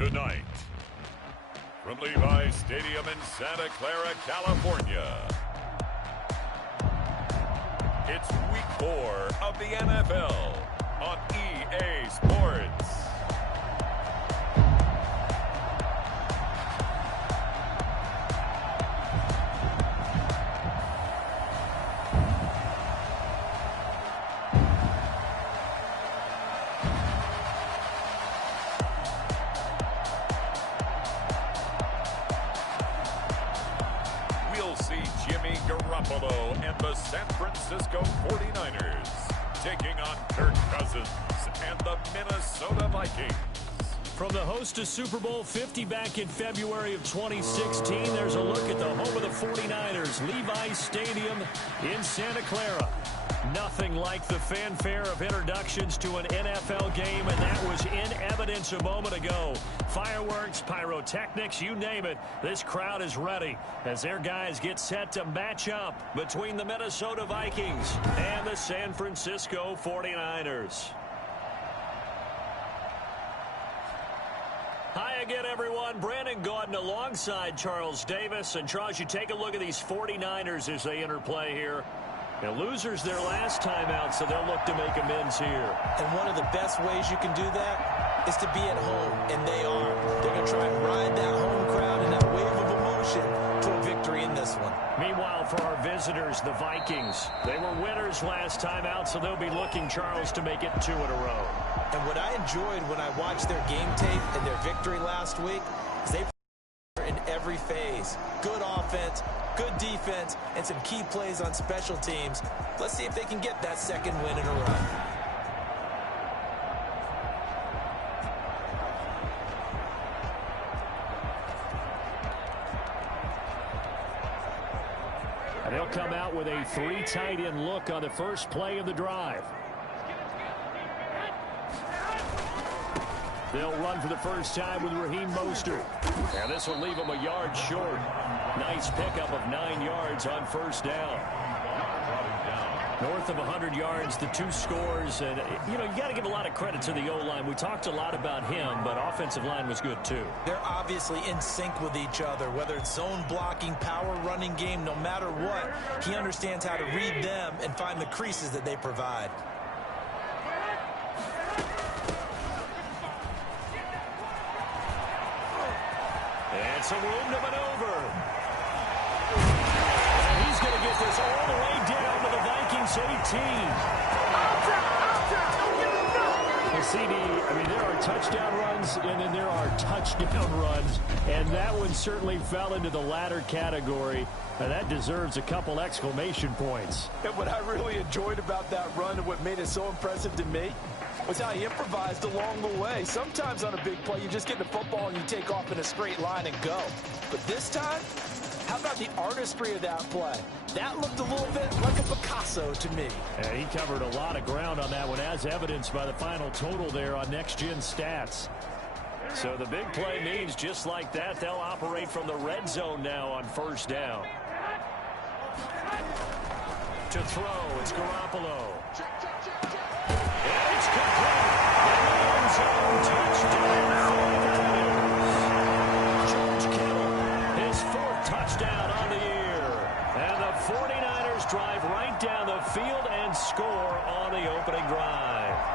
Tonight, from Levi's Stadium in Santa Clara, California, it's Week 4 of the NFL on EA Sports. And the San Francisco 49ers taking on Kirk Cousins and the Minnesota Vikings. From the host to Super Bowl 50 back in February of 2016, there's a look at the home of the 49ers, Levi's Stadium in Santa Clara. Nothing like the fanfare of introductions to an NFL game, and that was in evidence a moment ago. Fireworks, pyrotechnics, you name it. This crowd is ready as their guys get set to match up between the Minnesota Vikings and the San Francisco 49ers. Hi again, everyone. Brandon Gaudin alongside Charles Davis. And Charles, you take a look at these 49ers as they interplay here. Now, losers their last time out, so they'll look to make amends here. And one of the best ways you can do that is to be at home, and they are. They're going to try and ride that home crowd and that wave of emotion to a victory in this one. Meanwhile, for our visitors, the Vikings, they were winners last time out, so they'll be looking, Charles, to make it 2 in a row. And what I enjoyed when I watched their game tape and their victory last week is they in every phase. Good offense, good defense, and some key plays on special teams. Let's see if they can get that second win in a row. And they'll come out with a 3 tight end look on the first play of the drive. They'll run for the first time with Raheem Mostert. And this will leave them a yard short. Nice pickup of 9 yards on first down. North of 100 yards, the 2 scores. And, you know, you got to give a lot of credit to the O-line. We talked a lot about him, but offensive line was good, too. They're obviously in sync with each other, whether it's zone blocking, power running game, no matter what. He understands how to read them and find the creases that they provide. And some room to maneuver. And he's going to get this all the way down to the Vikings 18. The CD, I mean, there are touchdown runs, and then there are touchdown runs, and that one certainly fell into the latter category. And that deserves a couple exclamation points. And what I really enjoyed about that run and what made it so impressive to me was how he improvised along the way. Sometimes on a big play, you just get the football and you take off in a straight line and go. But this time, how about the artistry of that play? That looked a little bit like a Picasso to me. And he covered a lot of ground on that one, as evidenced by the final total there on Next Gen Stats. So the big play means just like that, they'll operate from the red zone now on first down. To throw, it's Garoppolo. And it's complete. End zone touchdown. George Kittle, his 4th touchdown on the year. And the 49ers drive right down the field and score on the opening drive.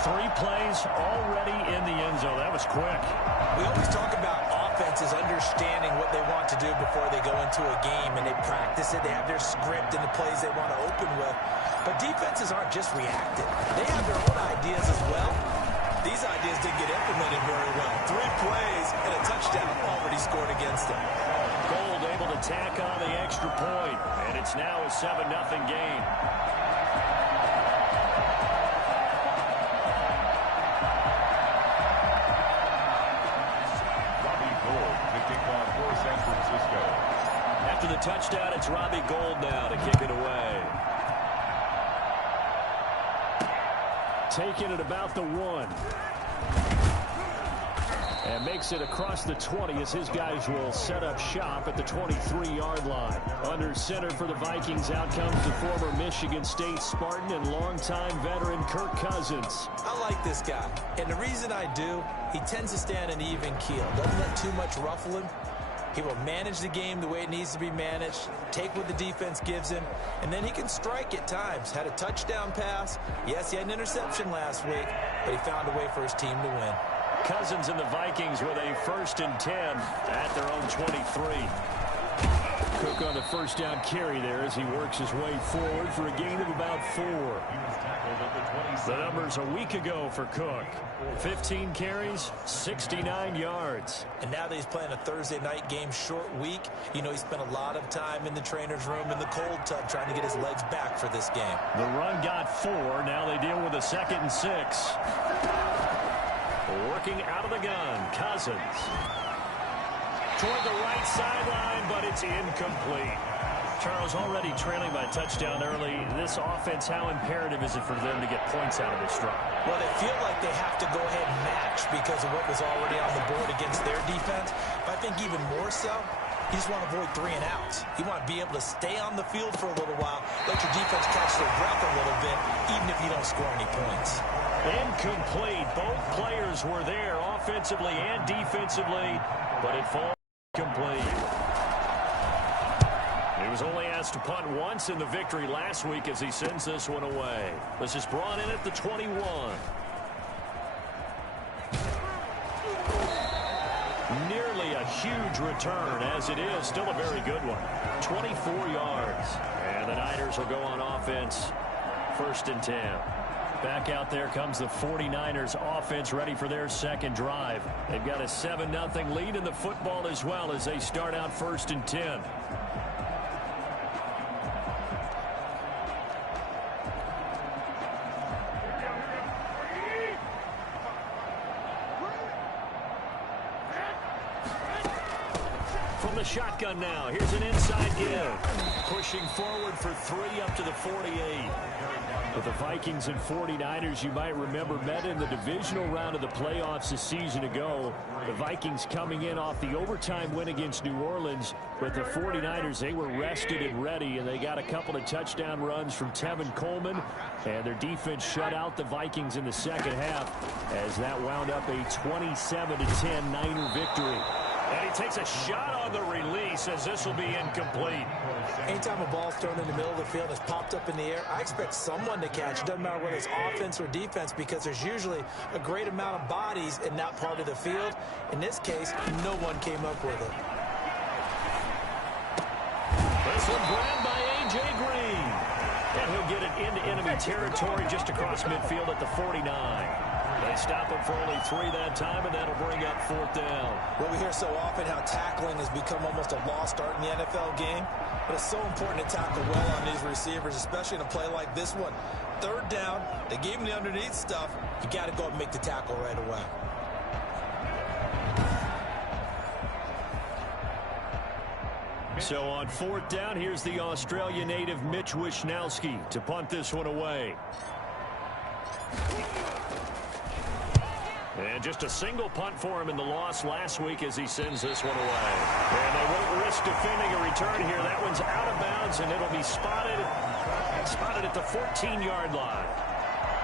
3 plays already in the end zone. That was quick. We always talk about offenses understanding what they want to do before they go into a game, and they practice it. They have their script and the plays they want to open with. But defenses aren't just reactive. They have their own ideas as well. These ideas didn't get implemented very well. 3 plays and a touchdown already scored against them. Gold able to tack on the extra point, and it's now a 7-0 game. After the touchdown, it's Robbie Gould now to kick it away. Taking it about the 1. And makes it across the 20 as his guys will set up shop at the 23-yard line. Under center for the Vikings, out comes the former Michigan State Spartan and longtime veteran Kirk Cousins. I like this guy, and the reason I do, he tends to stay on an even keel. Doesn't let too much ruffle him. He will manage the game the way it needs to be managed, take what the defense gives him, and then he can strike at times. Had a touchdown pass. Yes, he had an interception last week, but he found a way for his team to win. Cousins and the Vikings with a 1st and 10 at their own 23. Cook on the first down carry there as he works his way forward for a gain of about 4. The numbers a week ago for Cook. 15 carries, 69 yards. And now that he's playing a Thursday night game, short week, you know he spent a lot of time in the trainer's room in the cold tub trying to get his legs back for this game. The run got 4. Now they deal with a 2nd and 6. Working out of the gun, Cousins. Toward the right sideline, but it's incomplete. Charles, already trailing by a touchdown early. This offense, how imperative is it for them to get points out of this drive? Well, they feel like they have to go ahead and match because of what was already on the board against their defense. But I think even more so, you just want to avoid 3 and outs. You want to be able to stay on the field for a little while, let your defense catch their breath a little bit, even if you don't score any points. Incomplete. Both players were there offensively and defensively, but it falls complete. He was only asked to punt once in the victory last week as he sends this one away. This is brought in at the 21. Nearly a huge return, as it is still a very good one. 24 yards. And the Niners will go on offense. 1st and 10. Back out there comes the 49ers offense ready for their second drive. They've got a 7-0 lead in the football as well as they start out 1st and 10. From the shotgun now, here's an inside give. Pushing forward for 3 up to the 48. With the Vikings and 49ers, you might remember, met in the divisional round of the playoffs a season ago. The Vikings coming in off the overtime win against New Orleans, but the 49ers, they were rested and ready, and they got a couple of touchdown runs from Tevin Coleman, and their defense shut out the Vikings in the second half as that wound up a 27-10 Niner victory. And he takes a shot on the release as this will be incomplete. Anytime a ball's thrown in the middle of the field and it's popped up in the air, I expect someone to catch. It doesn't matter whether it's offense or defense because there's usually a great amount of bodies in that part of the field. In this case, no one came up with it. This one grabbed by A.J. Green. And he'll get it into enemy territory just across midfield at the 49. They stop him for only 3 that time, and that'll bring up 4th down. Well, we hear so often how tackling has become almost a lost art in the NFL game, but it's so important to tackle well on these receivers, especially in a play like this one. 3rd down, they gave him the underneath stuff. You got to go and make the tackle right away. So on 4th down, here's the Australia native Mitch Wishnowsky to punt this one away. And just a single punt for him in the loss last week as he sends this one away. And they won't risk defending a return here. That one's out of bounds, and it'll be spotted at the 14-yard line.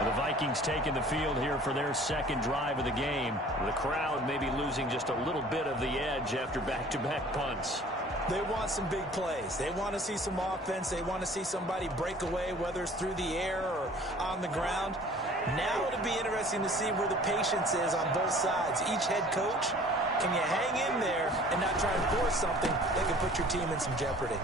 And the Vikings taking the field here for their second drive of the game. The crowd may be losing just a little bit of the edge after back-to-back punts. They want some big plays. They want to see some offense. They want to see somebody break away, whether it's through the air or on the ground. Now it'll be interesting to see where the patience is on both sides. Each head coach, can you hang in there and not try and force something that can put your team in some jeopardy?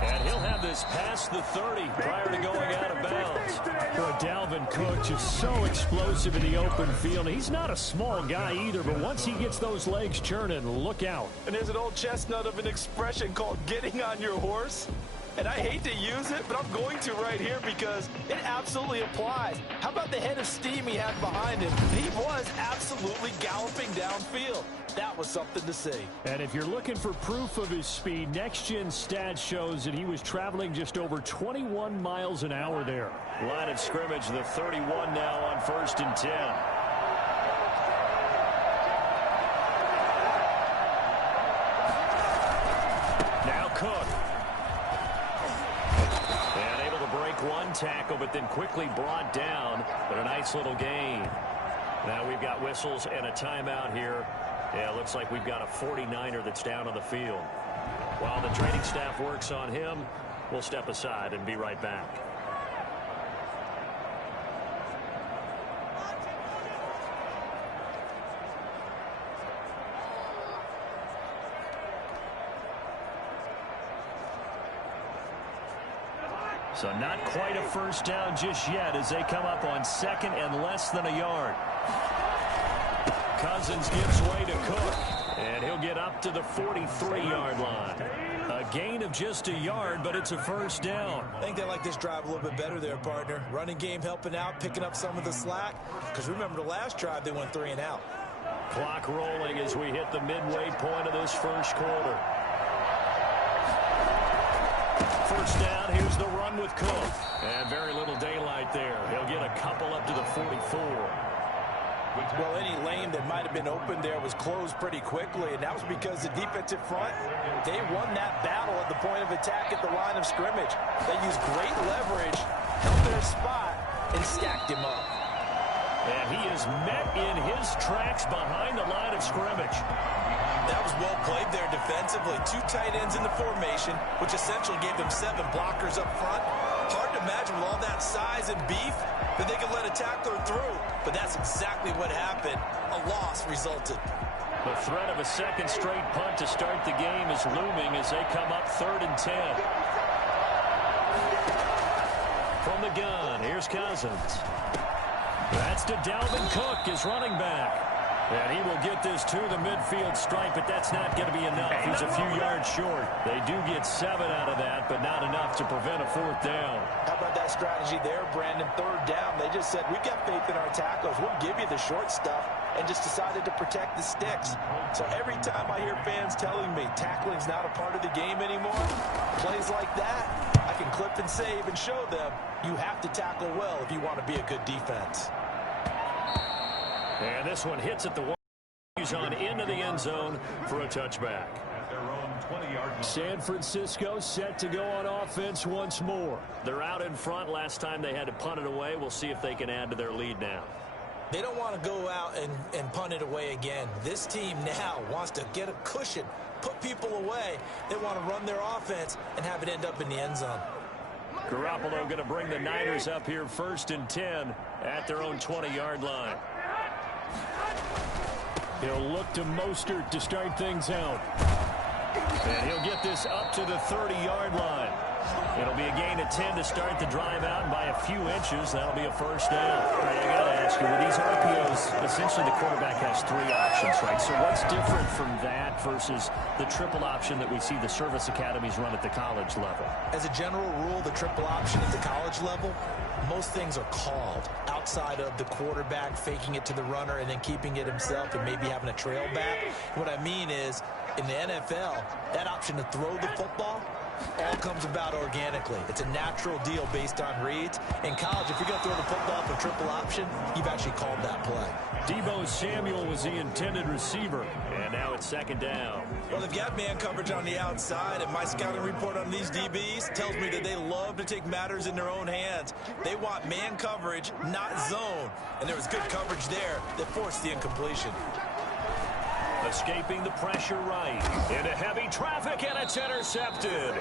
And he'll have this past the 30 prior to going out of bounds. Boy, Dalvin Cook just so explosive in the open field. He's not a small guy either, but once he gets those legs churning, look out. And there's an old chestnut of an expression called getting on your horse. And I hate to use it, but I'm going to right here because it absolutely applies. How about the head of steam he had behind him? He was absolutely galloping downfield. That was something to see. And if you're looking for proof of his speed, next-gen stats shows that he was traveling just over 21 miles an hour there. Line of scrimmage, the 31 now on 1st and 10. Cook. And able to break one tackle, but then quickly brought down. But a nice little gain. Now we've got whistles and a timeout here. Yeah, it looks like we've got a 49er that's down on the field. While the training staff works on him, we'll step aside and be right back. So not quite a first down just yet as they come up on second and less than a yard. Cousins gives way to Cook, and he'll get up to the 43-yard line. A gain of just a yard, but it's a first down. I think they like this drive a little bit better there, partner. Running game helping out, picking up some of the slack. Because remember the last drive, they went 3 and out. Clock rolling as we hit the midway point of this first quarter. First down, here's the run with Cook. And very little daylight there. He'll get a couple up to the 44. Well, any lane that might have been open there was closed pretty quickly, and that was because the defensive front, they won that battle at the point of attack at the line of scrimmage. They used great leverage, held their spot, and stacked him up. And he is met in his tracks behind the line of scrimmage. That was well played there defensively. 2 tight ends in the formation, which essentially gave them 7 blockers up front. Hard to imagine with all that size and beef that they could let a tackler through. But that's exactly what happened. A loss resulted. The threat of a second straight punt to start the game is looming as they come up 3rd and 10. From the gun, here's Cousins. That's to Dalvin Cook, his running back. And he will get this to the midfield stripe, but that's not going to be enough. He's a few yards short. They do get 7 out of that, but not enough to prevent a 4th down. How about that strategy there, Brandon? 3rd down. They just said, we've got faith in our tackles. We'll give you the short stuff, and just decided to protect the sticks. So every time I hear fans telling me tackling's not a part of the game anymore, plays like that, I can clip and save and show them you have to tackle well if you want to be a good defense. And this one hits at the 1. He's on into the end zone for a touchback. San Francisco set to go on offense once more. They're out in front. Last time they had to punt it away. We'll see if they can add to their lead now. They don't want to go out and punt it away again. This team now wants to get a cushion, put people away. They want to run their offense and have it end up in the end zone. Garoppolo going to bring the Niners up here 1st and 10 at their own 20-yard line. He'll look to Mostert to start things out. And he'll get this up to the 30-yard line. It'll be a gain of 10 to start the drive out, and by a few inches, that'll be a first down. All right, I got to ask you, with these RPOs, essentially the quarterback has 3 options, right? So what's different from that versus the triple option that we see the service academies run at the college level? As a general rule, the triple option at the college level, most things are called outside of the quarterback faking it to the runner and then keeping it himself and maybe having a trail back. What I mean is, in the NFL, that option to throw the football all comes about organically. It's a natural deal based on reads. In college, if you're going to throw the football for triple option, you've actually called that play. Deebo Samuel was the intended receiver, and now it's 2nd down. Well, they've got man coverage on the outside, and my scouting report on these DBs tells me that they love to take matters in their own hands. They want man coverage, not zone. And there was good coverage there that forced the incompletion. Escaping the pressure right. Into heavy traffic, and it's intercepted.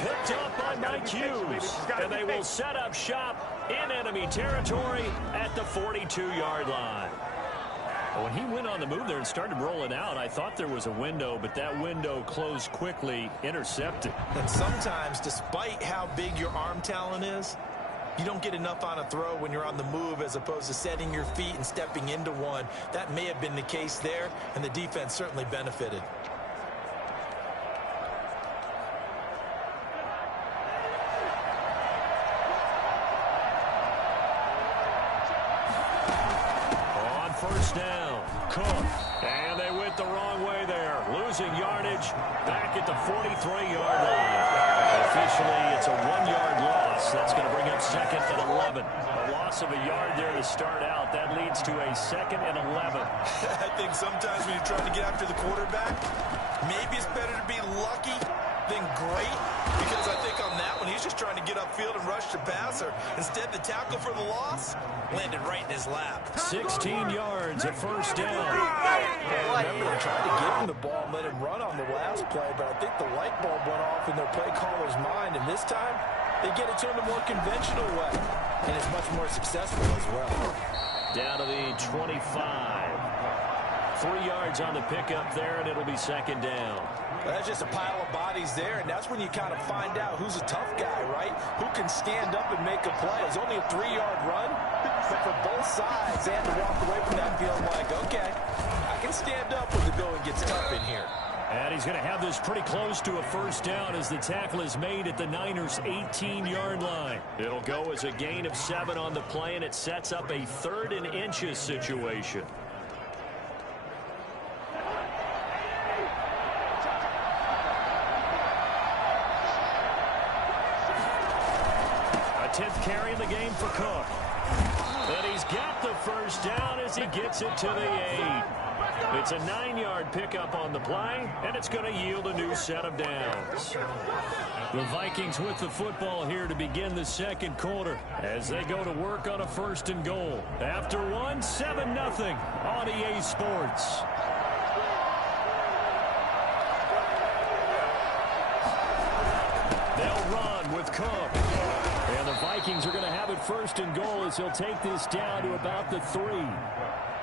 Picked up by Mike Hughes. And they will set up shop in enemy territory at the 42-yard line. When he went on the move there and started rolling out, I thought there was a window, but that window closed quickly, intercepted. And sometimes, despite how big your arm talent is, you don't get enough on a throw when you're on the move as opposed to setting your feet and stepping into one. That may have been the case there, and the defense certainly benefited. On first down, Cook. And they went the wrong way there. Losing yardage back at the 43-yard line. Officially, it's a 1-yard loss. That's going to bring up 2nd and 11. A loss of a yard there to start out. That leads to a 2nd and 11. I think sometimes when you're trying to get after the quarterback, maybe it's better to be lucky something great, because I think on that one, he's just trying to get upfield and rush the passer. Instead, the tackle for the loss landed right in his lap. 16 yards, a first down. Remember, they tried to give him the ball and let him run on the last play, but I think the light bulb went off in their play caller's mind, and this time, they get it to him the more conventional way, and it's much more successful as well. Down to the 25. 3 yards on the pickup there, and it'll be second down. Well, that's just a pile of bodies there, and that's when you kind of find out who's a tough guy, right? Who can stand up and make a play. It's only a 3-yard run, but for both sides, they had to walk away from that feeling like, okay, I can stand up when the going gets tough in here. And he's going to have this pretty close to a first down as the tackle is made at the Niners' 18-yard line. It'll go as a gain of 7 on the play, and it sets up a 3rd and inches situation. A 10th carry in the game for Cook. And he's got the first down as he gets it to the 8. It's a 9-yard pickup on the play, and it's going to yield a new set of downs. The Vikings with the football here to begin the second quarter as they go to work on a 1st and goal. After one, 7-0 on EA Sports. They'll run with Cook. And the Vikings are going to have it 1st and goal as he'll take this down to about the 3.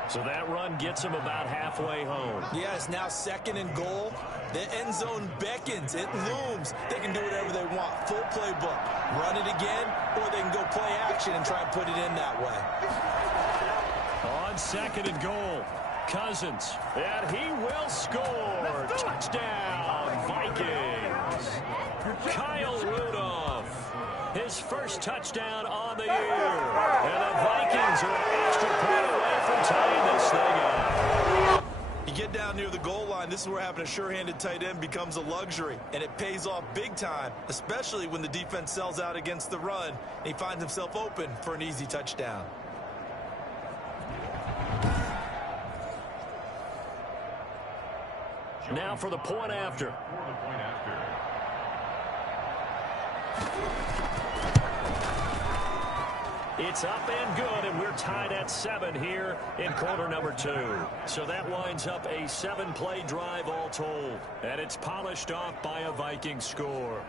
So that run gets them about halfway home. Yeah, it's now 2nd and goal. The end zone beckons. It looms. They can do whatever they want. Full playbook. Run it again, or they can go play action and try and put it in that way. On 2nd and goal, Cousins. And he will score. Touchdown, Vikings. Kyle Rudolph. His first touchdown on the year. And the Vikings are an extra point away from tying this thing up. You get down near the goal line, this is where having a sure-handed tight end becomes a luxury, and it pays off big time, especially when the defense sells out against the run, and he finds himself open for an easy touchdown. Now for the point after. It's up and good, and we're tied at 7 here in quarter number 2. So that winds up a 7-play drive all told. And it's polished off by a Viking score.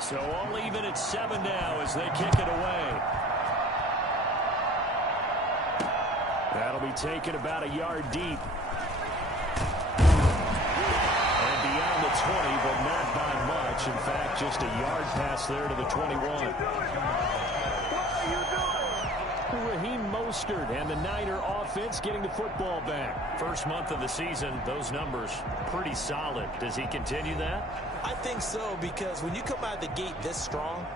So all even at 7 now as they kick it away. That'll be taken about a yard deep. And beyond the 20, but not by much. In fact, just a yard pass there to the 21. Raheem Mostert and the Niner offense getting the football back. First month of the season, those numbers pretty solid. Does he continue that? I think so, because when you come out of the gate this strong,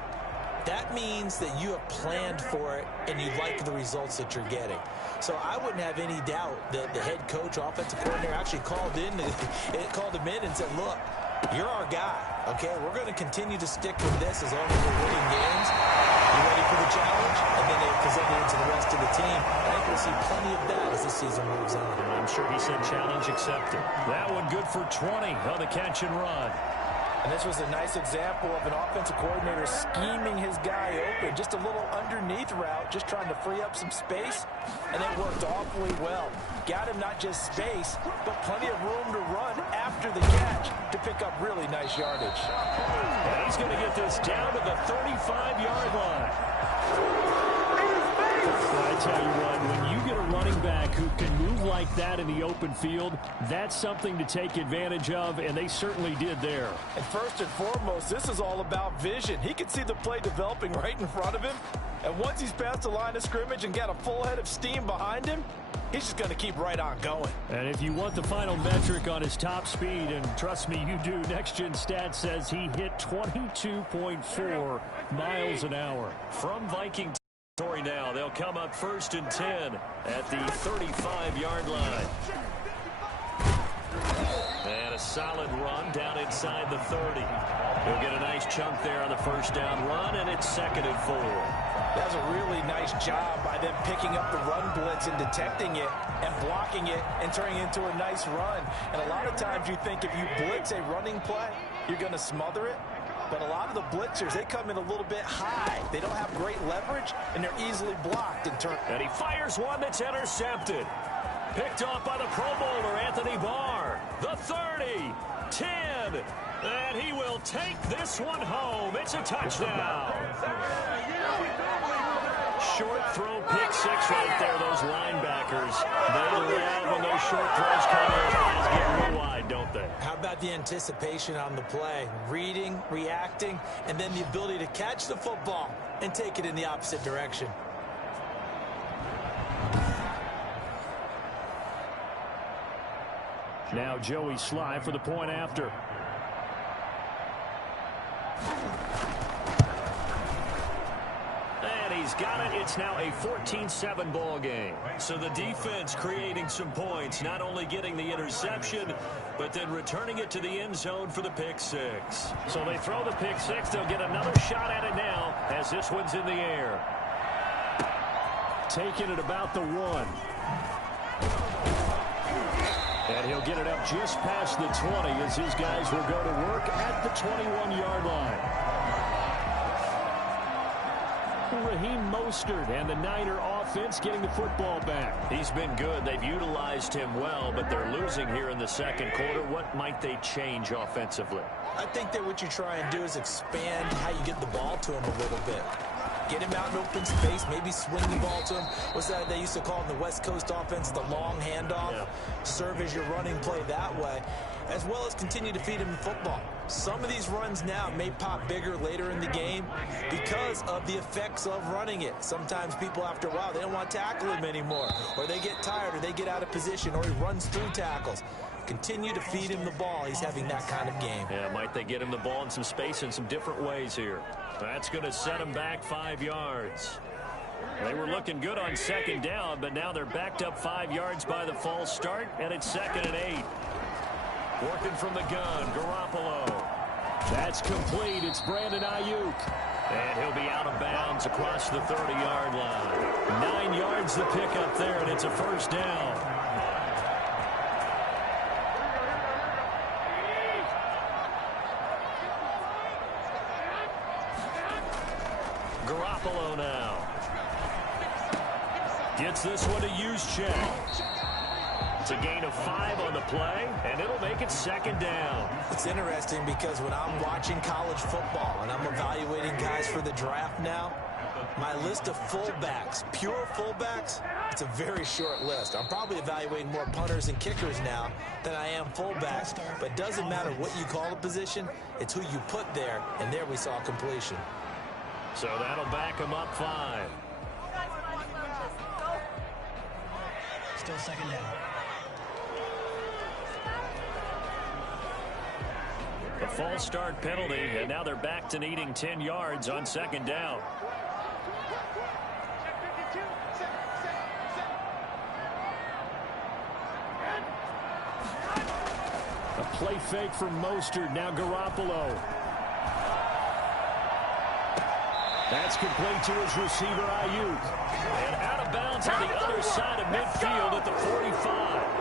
that means that you have planned for it and you like the results that you're getting. So I wouldn't have any doubt that the head coach, offensive coordinator, actually called him in and said, look, you're our guy, okay? We're going to continue to stick with this as long as we're winning games. You ready for the challenge? And then they presented it to the rest of the team. I think we'll see plenty of that as the season moves on. I'm sure he said challenge accepted. That one good for 20 on the catch and run. And this was a nice example of an offensive coordinator scheming his guy open. Just a little underneath route, just trying to free up some space. And it worked awfully well. Got him not just space, but plenty of room to run after the catch to pick up really nice yardage. And he's going to get this down to the 35-yard line. I tell you what, when you get a running back who can move like that in the open field, that's something to take advantage of, and they certainly did there. And first and foremost, this is all about vision. He can see the play developing right in front of him, and once he's past the line of scrimmage and got a full head of steam behind him, he's just going to keep right on going. And if you want the final metric on his top speed, and trust me, you do, Next Gen Stats says he hit 22.4 miles an hour. From Viking territory now, they'll come up 1st and 10 at the 35-yard line. And a solid run down inside the 30. He'll get a nice chunk there on the first down run, and it's 2nd and 4. That's a really nice job by them picking up the run blitz and detecting it and blocking it and turning it into a nice run. And a lot of times you think if you blitz a running play, you're going to smother it. But a lot of the blitzers, they come in a little bit high. They don't have great leverage, and they're easily blocked in turn. And he fires one that's intercepted. Picked off by the Pro Bowler, Anthony Barr. The 30, 10, and he will take this one home. It's a touchdown. Short throw, pick six right there, those linebackers. They love when those short throws come, those guys get real wide, don't they? How about the anticipation on the play? Reading, reacting, and then the ability to catch the football and take it in the opposite direction. Now Joey Sly for the point after. And he's got it. It's now a 14-7 ball game. So the defense creating some points, not only getting the interception, but then returning it to the end zone for the pick six. So they throw the pick six. They'll get another shot at it now as this one's in the air. Taking it about the 1. And he'll get it up just past the 20 as his guys will go to work at the 21-yard line. Raheem Mostert and the Niner offense getting the football back. He's been good. They've utilized him well, but they're losing here in the second quarter. What might they change offensively? I think that what you try and do is expand how you get the ball to him a little bit. Get him out in open space, maybe swing the ball to him. What's that they used to call in the West Coast offense, the long handoff? Yeah. Serve as your running play that way, as well as continue to feed him the football. Some of these runs now may pop bigger later in the game because of the effects of running it. Sometimes people, after a while, they don't want to tackle him anymore, or they get tired, or they get out of position, or he runs through tackles. Continue to feed him the ball. He's having that kind of game. Yeah, might they get him the ball in some space in some different ways here. That's going to set him back 5 yards. They were looking good on second down, but now they're backed up 5 yards by the false start, and it's 2nd and 8. Working from the gun, Garoppolo. That's complete. It's Brandon Ayuk. And he'll be out of bounds across the 30-yard line. 9 yards to pick up there, and it's a first down. Garoppolo now. Gets this one to Juszczyk. It's a gain of 5 on the play, and it'll make it 2nd down. It's interesting because when I'm watching college football and I'm evaluating guys for the draft now, my list of fullbacks, pure fullbacks, it's a very short list. I'm probably evaluating more punters and kickers now than I am fullbacks, but it doesn't matter what you call the position, it's who you put there, and there we saw completion. So that'll back him up 5. Still 2nd down. The false start penalty, and now they're back to needing 10 yards on 2nd down. A play fake from Mostert, now Garoppolo. That's complete to his receiver, Ayuk. And out of bounds on the other side of midfield at the 45.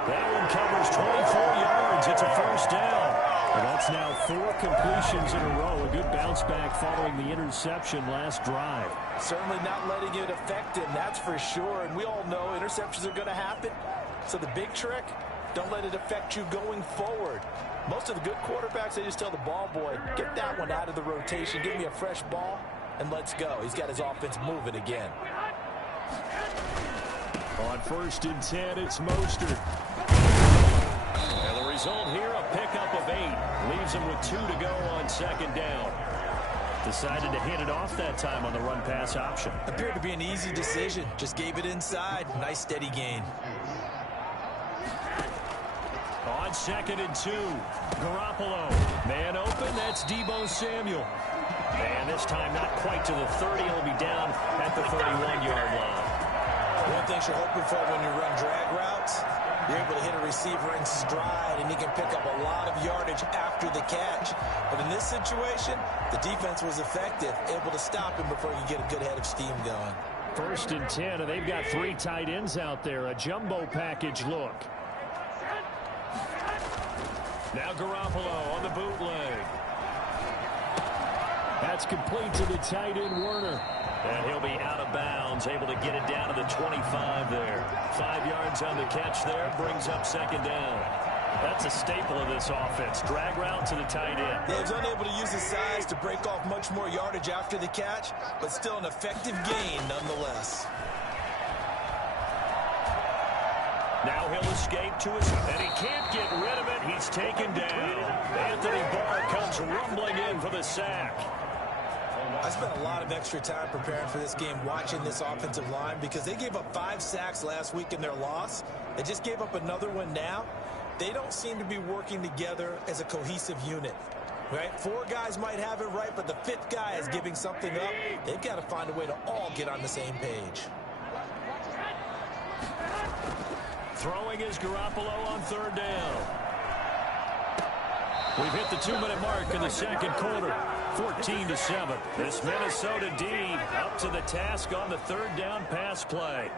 That one covers 24 yards. It's a first down. And that's now 4 completions in a row. A good bounce back following the interception last drive. Certainly not letting it affect him, that's for sure. And we all know interceptions are going to happen. So the big trick, don't let it affect you going forward. Most of the good quarterbacks, they just tell the ball boy, get that one out of the rotation, give me a fresh ball, and let's go. He's got his offense moving again. On 1st and 10, it's Mostert. And the result here, a pickup of 8. Leaves him with 2 to go on 2nd down. Decided to hit it off that time on the run-pass option. Appeared to be an easy decision. Just gave it inside. Nice steady gain. On 2nd and 2, Garoppolo. Man open, that's Deebo Samuel. And this time not quite to the 30. He'll be down at the 31-yard line. One thing you're hoping for when you run drag routes, you're able to hit a receiver in stride, and he can pick up a lot of yardage yardage after the catch. But in this situation, the defense was effective, able to stop him before he could get a good head of steam going. 1st and 10, and they've got 3 tight ends out there. A jumbo package look. Now Garoppolo on the bootleg. That's complete to the tight end, Werner. And he'll be out of bounds, able to get it down to the 25 there. 5 yards on the catch there, brings up 2nd down. That's a staple of this offense. Drag route to the tight end. Yeah, he was unable to use his size to break off much more yardage after the catch, but still an effective gain nonetheless. Now he'll escape to his, and he can't get rid of it. He's taken down. Anthony Barr comes rumbling in for the sack. I spent a lot of extra time preparing for this game, watching this offensive line, because they gave up 5 sacks last week in their loss. They just gave up another one now. They don't seem to be working together as a cohesive unit, right? 4 guys might have it right, but the 5th guy is giving something up. They've got to find a way to all get on the same page. Throwing is Garoppolo on 3rd down. We've hit the 2-minute mark in the 2nd quarter. 14-7. This Minnesota D up to the task on the 3rd down pass play.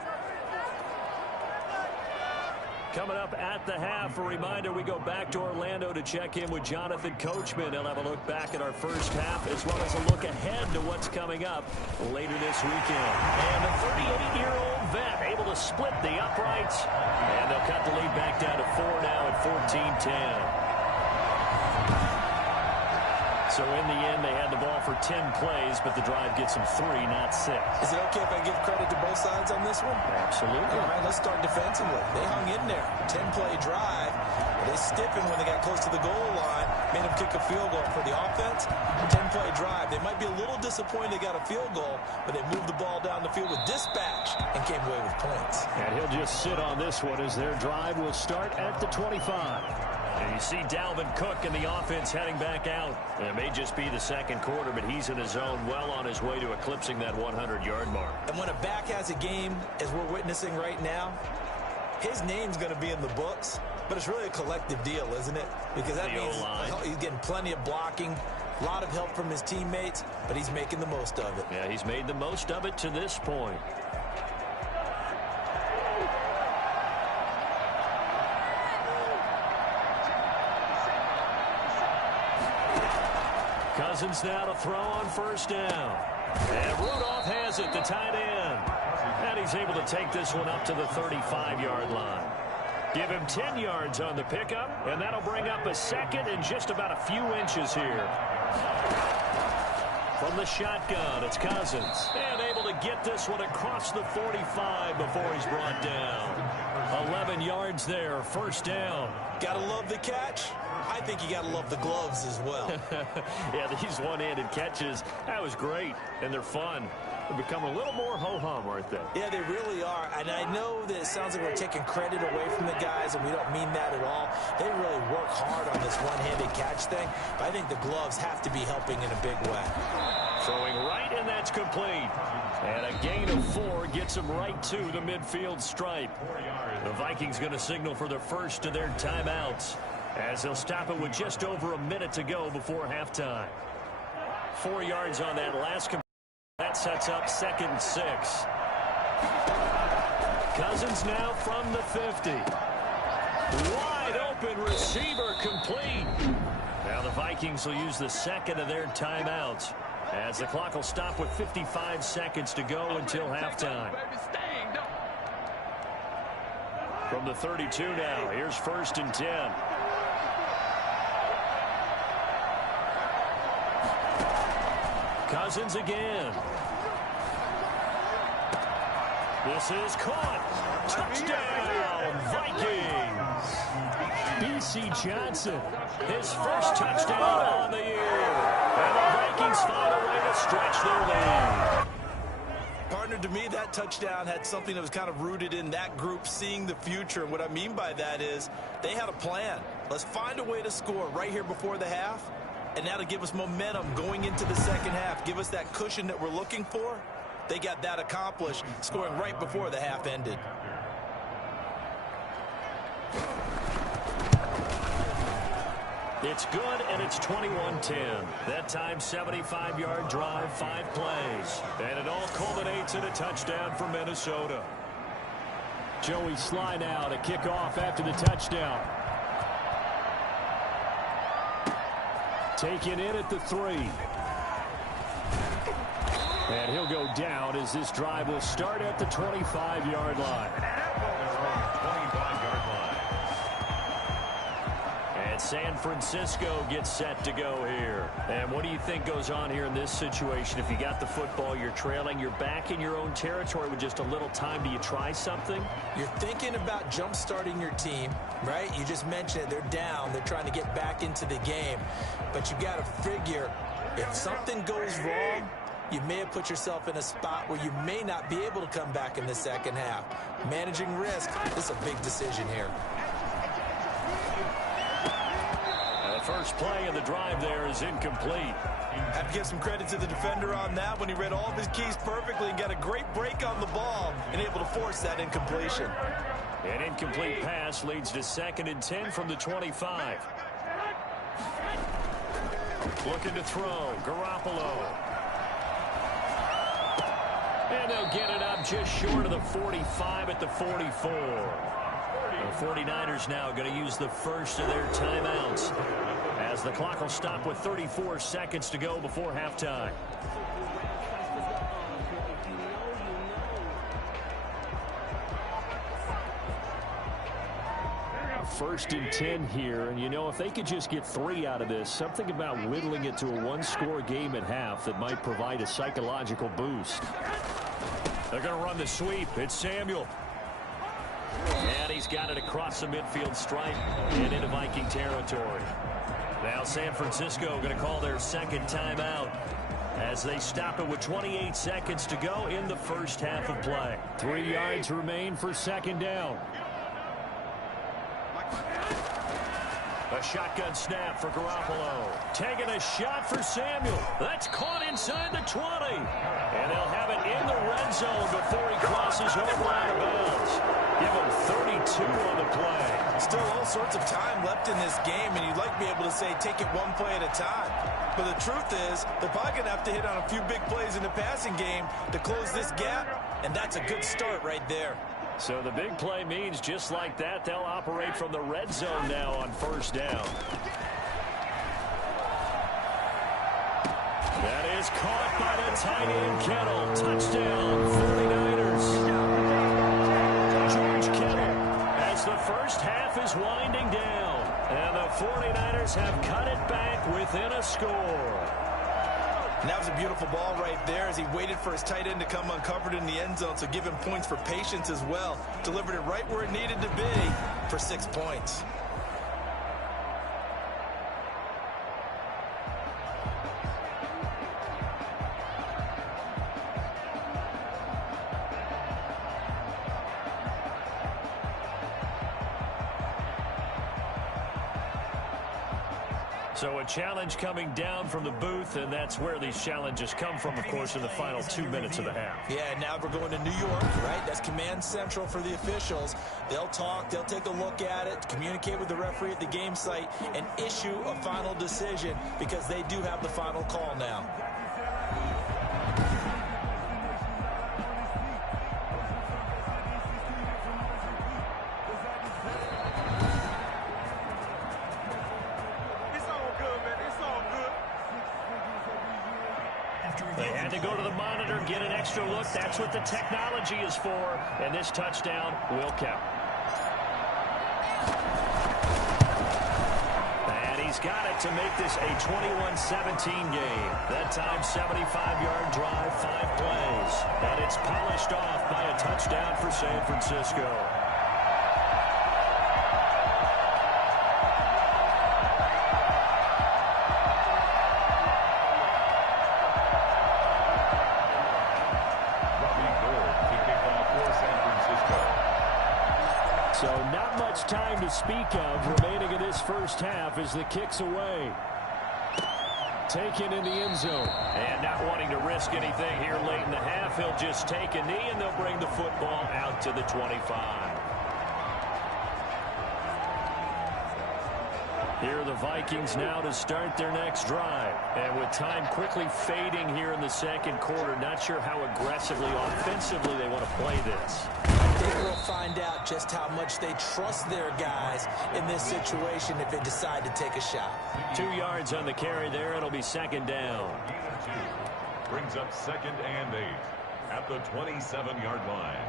Coming up at the half, a reminder, we go back to Orlando to check in with Jonathan Coachman. He'll have a look back at our first half, as well as a look ahead to what's coming up later this weekend. And the 38-year-old vet able to split the uprights, and they'll cut the lead back down to 4 now at 14-10. So in the end, they had the ball for 10 plays, but the drive gets them 3, not 6. Is it okay if I give credit to both sides on this one? Absolutely. All right, let's start defensively. They hung in there. 10-play drive. They stiffened when they got close to the goal line, made them kick a field goal. For the offense, 10-play drive. They might be a little disappointed they got a field goal, but they moved the ball down the field with dispatch and came away with points. And he'll just sit on this one as their drive will start at the 25. And you see Dalvin Cook in the offense heading back out. It may just be the 2nd quarter, but he's in his zone, well on his way to eclipsing that 100-yard mark. And when a back has a game, as we're witnessing right now, his name's going to be in the books, but it's really a collective deal, isn't it? Because that means he's getting plenty of blocking, a lot of help from his teammates, but he's making the most of it. Yeah, he's made the most of it to this point. Cousins now to throw on 1st down. And Rudolph has it, the tight end. And he's able to take this one up to the 35-yard line. Give him 10 yards on the pickup, and that'll bring up a 2nd and just about a few inches here. From the shotgun, it's Cousins. And able to get this one across the 45 before he's brought down. 11 yards there, 1st down. Gotta love the catch. I think you got to love the gloves as well. Yeah, these one-handed catches, that was great, and they're fun. They've become a little more ho-hum, aren't they? Yeah, they really are. And I know that it sounds like we're taking credit away from the guys, and we don't mean that at all. They really work hard on this one-handed catch thing, but I think the gloves have to be helping in a big way. Throwing right, and that's complete. And a gain of 4 gets them right to the midfield stripe. The Vikings going to signal for the first of their timeouts, as they'll stop it with just over a minute to go before halftime. 4 yards on that last. That sets up 2nd and 6. Cousins now from the 50. Wide open receiver complete. Now the Vikings will use the 2nd of their timeouts, as the clock will stop with 55 seconds to go until halftime. From the 32 now, here's 1st and 10. Cousins again. This is caught. Touchdown, Vikings. B.C. Johnson, his first touchdown on the year. And the Vikings find a way to stretch their lead. Partner, to me, that touchdown had something that was kind of rooted in that group seeing the future. And what I mean by that is they had a plan. Let's find a way to score right here before the half. And that'll give us momentum going into the 2nd half. Give us that cushion that we're looking for. They got that accomplished, scoring right before the half ended. It's good, and it's 21-10. That time, 75-yard drive, 5 plays. And it all culminates in a touchdown for Minnesota. Joey Sly now to kick off after the touchdown. Taken in at the 3. And he'll go down as this drive will start at the 25-yard line. 25-yard line. And San Francisco gets set to go here. And what do you think goes on here in this situation? If you got the football, you're trailing, you're back in your own territory with just a little time. Do you try something? You're thinking about jump-starting your team, right? You just mentioned it. They're down. They're trying to get back into the game. But you got to figure if something goes wrong, you may have put yourself in a spot where you may not be able to come back in the second half. Managing risk is a big decision here. The first play of the drive there is incomplete. Have to give some credit to the defender on that when he read all of his keys perfectly and got a great break on the ball and able to force that incompletion. An incomplete pass leads to 2nd and 10 from the 25. Looking to throw, Garoppolo. And they'll get it up just short of the 45 at the 44. The 49ers now going to use the first of their timeouts as the clock will stop with 34 seconds to go before halftime. First and 10 here, and you know, if they could just get 3 out of this, something about whittling it to a 1-score game at half that might provide a psychological boost. They're going to run the sweep. It's Samuel. And he's got it across the midfield stripe and into Viking territory. Now San Francisco going to call their second timeout as they stop it with 28 seconds to go in the first half of play. 3 yards remain for second down. A shotgun snap for Garoppolo. Taking a shot for Samuel. That's caught inside the 20. And they'll have it in the red zone before he crosses over out of bounds. Give him 32 on the play. Still all sorts of time left in this game, and you'd like to be able to say take it one play at a time. But the truth is, they're probably going to have to hit on a few big plays in the passing game to close this gap, and that's a good start right there. So the big play means just like that, they'll operate from the red zone now on first down. That is caught by the tight end Kittle. Touchdown, 49ers. George Kittle as the first half is winding down. And the 49ers have cut it back within a score. And that was a beautiful ball right there as he waited for his tight end to come uncovered in the end zone, so give him points for patience as well. Delivered it right where it needed to be for 6 points. So a challenge coming down from the booth, and that's where these challenges come from, of course, in the final 2 minutes of the half. Yeah, now we're going to New York, right? That's command central for the officials. They'll talk, they'll take a look at it, communicate with the referee at the game site, and issue a final decision because they do have the final call now. They had to go to the monitor, get an extra look. That's what the technology is for. And this touchdown will count. And he's got it to make this a 21-17 game. That time, 75-yard drive, 5 plays. And it's polished off by a touchdown for San Francisco. So not much time to speak of remaining in this first half as the kick's away. Taken in the end zone. And not wanting to risk anything here late in the half, he'll just take a knee and they'll bring the football out to the 25. Here are the Vikings now to start their next drive. And with time quickly fading here in the second quarter, not sure how aggressively, offensively they want to play this. I think we'll find out just how much they trust their guys in this situation if they decide to take a shot. 2 yards on the carry there. It'll be second down. Brings up 2nd and 8 at the 27-yard line.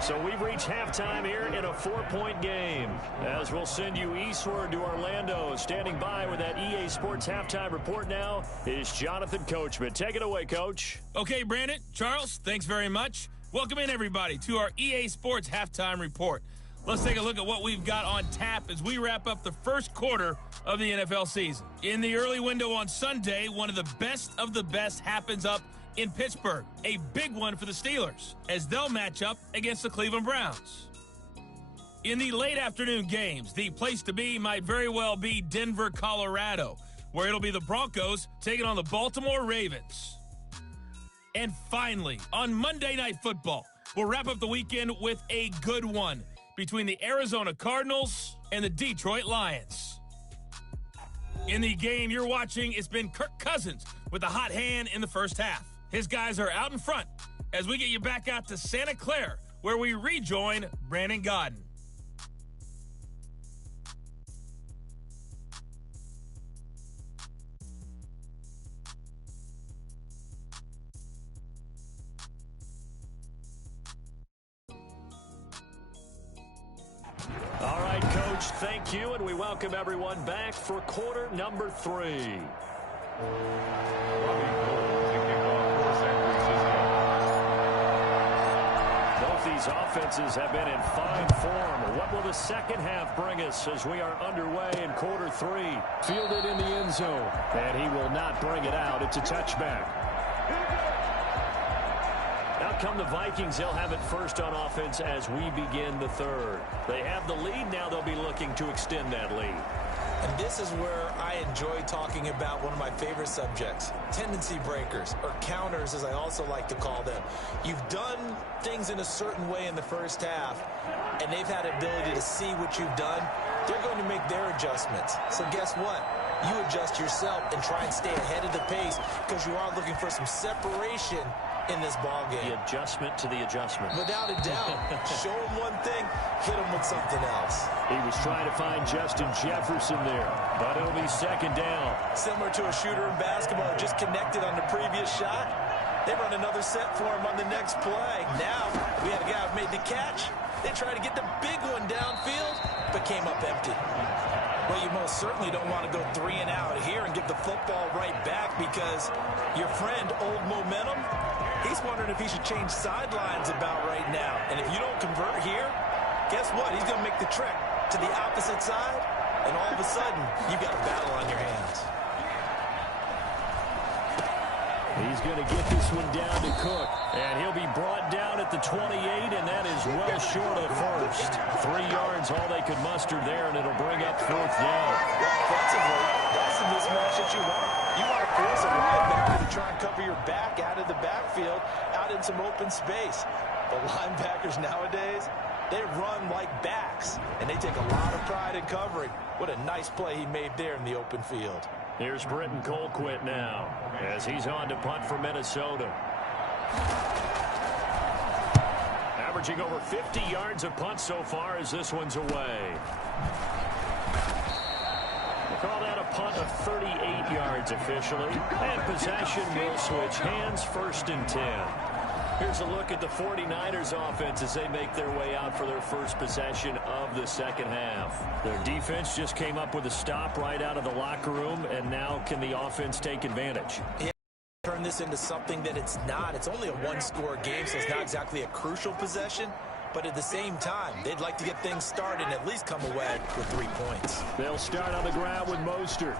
So we've reached halftime here in a 4-point game. As we'll send you eastward to Orlando. Standing by with that EA Sports halftime report now is Jonathan Coachman. Take it away, Coach. Okay, Brandon, Charles, thanks very much. Welcome in, everybody, to our EA Sports halftime report. Let's take a look at what we've got on tap as we wrap up the first quarter of the NFL season. In the early window on Sunday, one of the best happens up in Pittsburgh. A big one for the Steelers as they'll match up against the Cleveland Browns. In the late afternoon games, the place to be might very well be Denver, Colorado, where it'll be the Broncos taking on the Baltimore Ravens. And finally, on Monday Night Football, we'll wrap up the weekend with a good one between the Arizona Cardinals and the Detroit Lions. In the game you're watching, it's been Kirk Cousins with a hot hand in the first half. His guys are out in front as we get you back out to Santa Clara, where we rejoin Brandon Godden. All right, Coach, thank you, and we welcome everyone back for quarter number 3. Both these offenses have been in fine form. What will the second half bring us as we are underway in quarter 3? Fielded in the end zone, and he will not bring it out. It's a touchback. Out come the Vikings. They'll have it first on offense as we begin the third. They have the lead. Now they'll be looking to extend that lead. And this is where I enjoy talking about one of my favorite subjects, tendency breakers, or counters as I also like to call them. You've done things in a certain way in the first half, and they've had the ability to see what you've done. They're going to make their adjustments. So guess what? You adjust yourself and try and stay ahead of the pace because you are looking for some separation in this ball game. The adjustment to the adjustment. Without a doubt. Show him one thing, hit him with something else. He was trying to find Justin Jefferson there, but it'll be second down. Similar to a shooter in basketball, just connected on the previous shot. They run another set for him on the next play. Now, we had a guy who made the catch. They tried to get the big one downfield, but came up empty. Well, you most certainly don't want to go 3 and out here and give the football right back because your friend, Old Momentum, he's wondering if he should change sidelines about right now. And if you don't convert here, guess what? He's going to make the trek to the opposite side, and all of a sudden, you've got a battle on your hands. He's going to get this one down to Cook, and he'll be brought down at the 28, and that is well short of the first. 3 yards, all they could muster there, and it'll bring up fourth down. Offensively, that's the mismatch that you want. You want to force a linebacker to try and cover your back out of the backfield, out in some open space. The linebackers nowadays, they run like backs, and they take a lot of pride in covering. What a nice play he made there in the open field. Here's Britton Colquitt now as he's on to punt for Minnesota. Averaging over 50 yards of punt so far as this one's away. We'll call that a punt of 38 yards officially. And possession will switch hands, 1st and 10. Here's a look at the 49ers offense as they make their way out for their first possession of the second half. Their defense just came up with a stop right out of the locker room, and now can the offense take advantage? Yeah, turn this into something that it's not. It's only a one-score game, so it's not exactly a crucial possession. But at the same time, they'd like to get things started and at least come away with 3 points. They'll start on the ground with Mostert.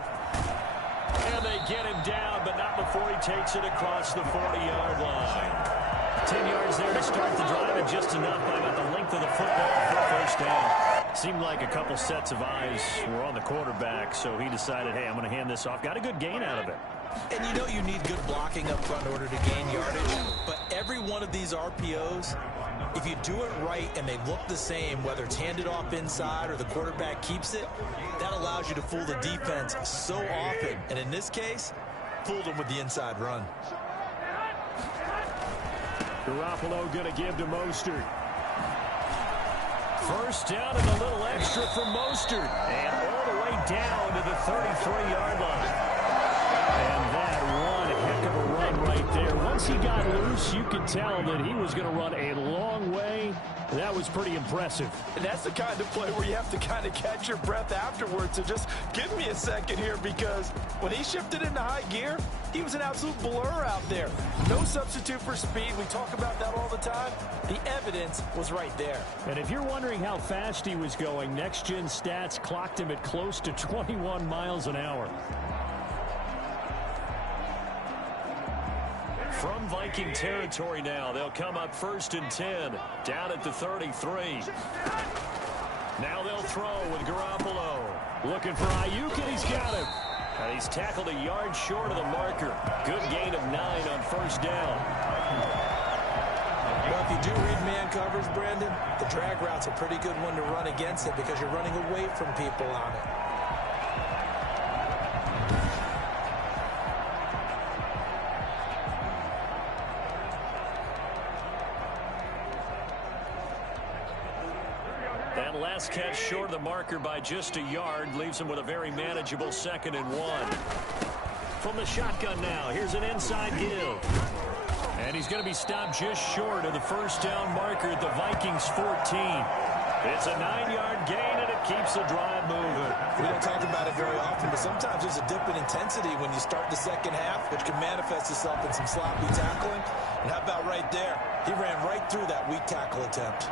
And they get him down, but not before he takes it across the 40-yard line. 10 yards there to start the drive, and just enough by about the length of the football for first down. Seemed like a couple sets of eyes were on the quarterback, so he decided, hey, I'm going to hand this off. Got a good gain out of it. And you know you need good blocking up front in order to gain yardage, but every one of these RPOs If you do it right and they look the same, whether it's handed off inside or the quarterback keeps it, that allows you to fool the defense so often. And in this case, fooled them with the inside run. Garoppolo going to give to Mostert. First down and a little extra for Mostert. And all the way down to the 33-yard line. And that one heck of a run right there. Once he got loose, you could tell that he was going to run a long way. That was pretty impressive. And that's the kind of play where you have to kind of catch your breath afterwards. So just give me a second here, because when he shifted into high gear, he was an absolute blur out there. No substitute for speed. We talk about that all the time. The evidence was right there. And if you're wondering how fast he was going, Next Gen Stats clocked him at close to 21 miles an hour. From Viking territory now, they'll come up 1st and 10, down at the 33. Now they'll throw with Garoppolo. Looking for Ayuk, and he's got him. And he's tackled a yard short of the marker. Good gain of 9 on 1st down. Well, if you do read man covers, Brandon, the drag route's a pretty good one to run against it because you're running away from people on it. That last catch short of the marker by just a yard leaves him with a very manageable 2nd and 1. From the shotgun now, here's an inside give. And he's going to be stopped just short of the 1st down marker at the Vikings 14. It's a 9-yard gain, and it keeps the drive moving. We don't talk about it very often, but sometimes there's a dip in intensity when you start the second half, which can manifest itself in some sloppy tackling. And how about right there? He ran right through that weak tackle attempt.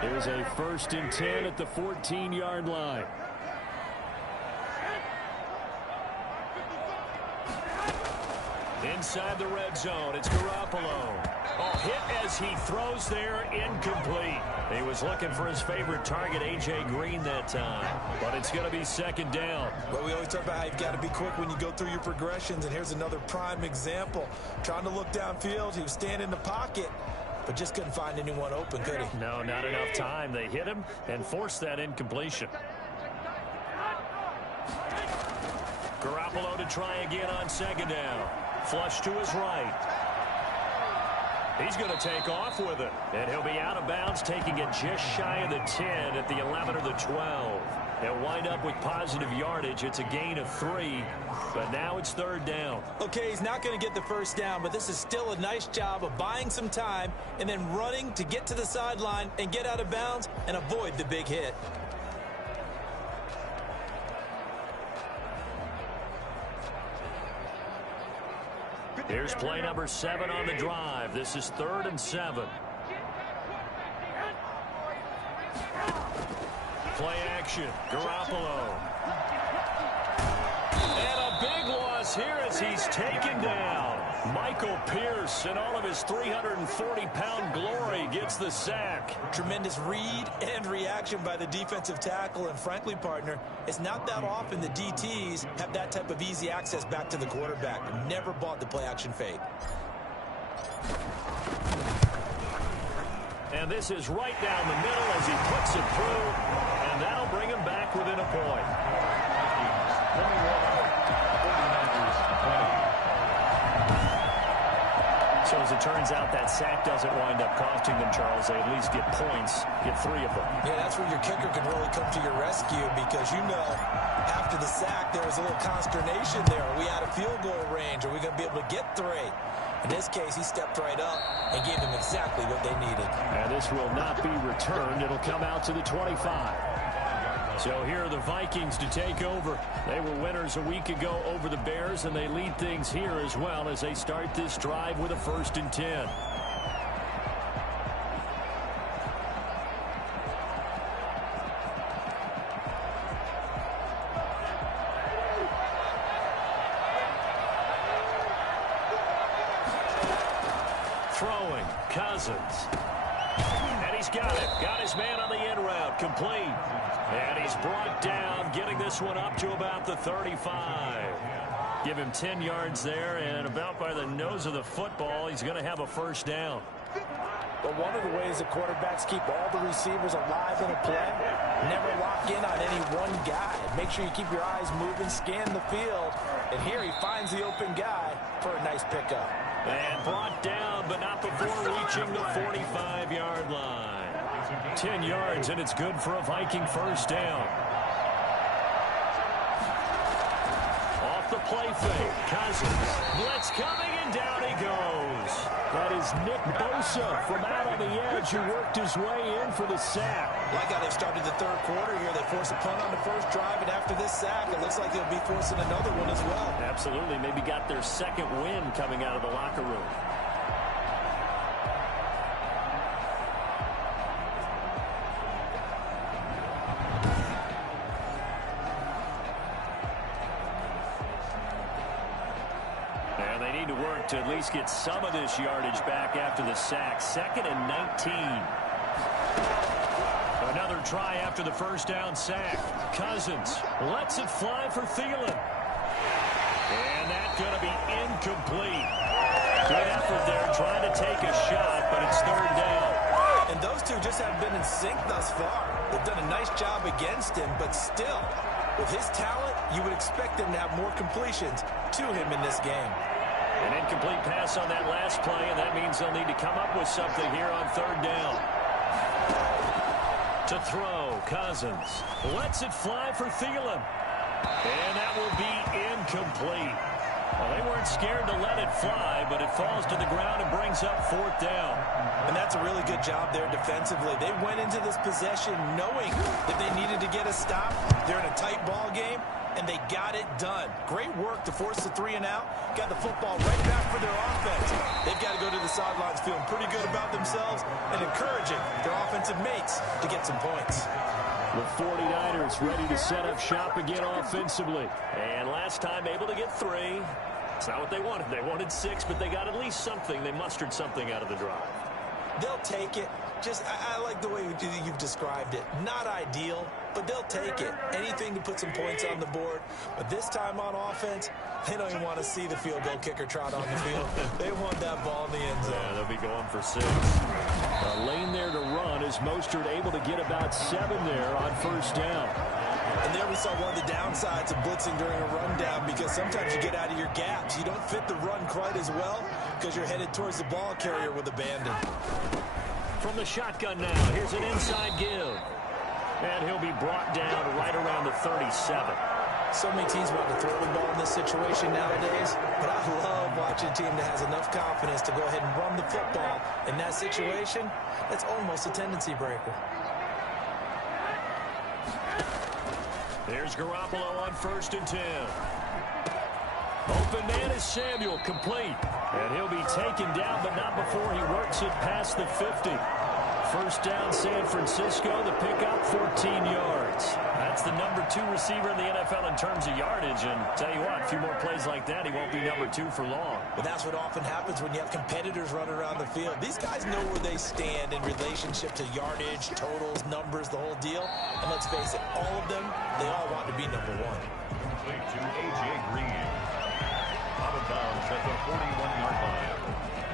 Here's a 1st and 10 at the 14-yard line. Inside the red zone, it's Garoppolo. Oh, hit as he throws there, incomplete. He was looking for his favorite target, A.J. Green, that time. But it's going to be 2nd down. Well, we always talk about how you've got to be quick when you go through your progressions, and here's another prime example. Trying to look downfield, he was standing in the pocket, but just couldn't find anyone open, could he? No, not enough time. They hit him and forced that incompletion. Garoppolo to try again on 2nd down. Flush to his right. He's going to take off with it. And he'll be out of bounds, taking it just shy of the 10 at the 11 or the 12. They'll wind up with positive yardage. It's a gain of 3, but now it's 3rd down. Okay, he's not going to get the 1st down, but this is still a nice job of buying some time and then running to get to the sideline and get out of bounds and avoid the big hit. Here's play number 7 on the drive. This is 3rd and 7. Play action. Garoppolo. And a big loss here as he's taken down. Michael Pierce, in all of his 340-pound glory, gets the sack. Tremendous read and reaction by the defensive tackle. And frankly, partner, it's not that often the DTs have that type of easy access back to the quarterback. Never bought the play-action fade. And this is right down the middle as he puts it through. And that'll bring him back within a point. So as it turns out, that sack doesn't wind up costing them, Charles. They at least get points, get 3 of them. Yeah, that's where your kicker can really come to your rescue, because you know after the sack there was a little consternation there. Are we out of field goal range? Are we going to be able to get 3? In this case, he stepped right up and gave them exactly what they needed. And this will not be returned. It'll come out to the 25. So here are the Vikings to take over. They were winners a week ago over the Bears, and they lead things here as well as they start this drive with a 1st and 10. Throwing, Cousins. And he He's got it. Got his man on the end route. Complete. And he's brought down, getting this one up to about the 35. Give him 10 yards there, and about by the nose of the football, he's going to have a first down. But one of the ways the quarterbacks keep all the receivers alive in a play, never lock in on any one guy. Make sure you keep your eyes moving, scan the field. And here he finds the open guy for a nice pickup. And brought down, but not before reaching the 45-yard line. 10 yards, and it's good for a Viking first down. Off the play fake, Cousins. Blitz coming, and down he goes. That is Nick Bosa from out on the edge who worked his way in for the sack. Like how they've started the third quarter here. They force a punt on the first drive, and after this sack, it looks like they'll be forcing another one as well. Absolutely. Maybe got their second win coming out of the locker room. And they need to work to at least get some of this yardage back after the sack. 2nd and 19. Another try after the first down sack. Cousins lets it fly for Thielen. And that's going to be incomplete. Good effort there trying to take a shot, but it's third down. And those two just haven't been in sync thus far. They've done a nice job against him, but still, with his talent, you would expect him to have more completions to him in this game. An incomplete pass on that last play, and that means they'll need to come up with something here on third down. To throw, Cousins lets it fly for Thielen. And that will be incomplete. Well, they weren't scared to let it fly, but it falls to the ground and brings up fourth down. And that's a really good job there defensively. They went into this possession knowing that they needed to get a stop. They're in a tight ball game, and they got it done. Great work to force the 3 and out. Got the football right back for their offense. They've got to go to the sidelines feeling pretty good about themselves and encouraging their offensive mates to get some points. The 49ers ready to set up shop again offensively. And last time able to get 3. It's not what they wanted. They wanted 6, but they got at least something. They mustered something out of the drive. They'll take it. I like the way you've described it. Not ideal, but they'll take it. Anything to put some points on the board. But this time on offense, they don't even want to see the field goal kicker trot on the field. They want that ball in the end zone. Yeah, they'll be going for 6. A lane there to run as Mostert able to get about 7 there on first down. And there we saw one of the downsides of blitzing during a rundown, because sometimes you get out of your gaps. You don't fit the run quite as well because you're headed towards the ball carrier with abandon. From the shotgun now, here's an inside give. And he'll be brought down right around the 37. So many teams want to throw the ball in this situation nowadays, but I love watching a team that has enough confidence to go ahead and run the football. In that situation, that's almost a tendency breaker. There's Garoppolo on 1st and 10. Open man is Samuel, complete. And he'll be taken down, but not before he works it past the 50. First down, San Francisco. The pickup, 14 yards. That's the number 2 receiver in the NFL in terms of yardage. And tell you what, a few more plays like that, he won't be number 2 for long. But that's what often happens when you have competitors running around the field. These guys know where they stand in relationship to yardage, totals, numbers, the whole deal. And let's face it, all of them, they all want to be number 1. Complete to A.J. Green. Out of bounds at the 41-yard line.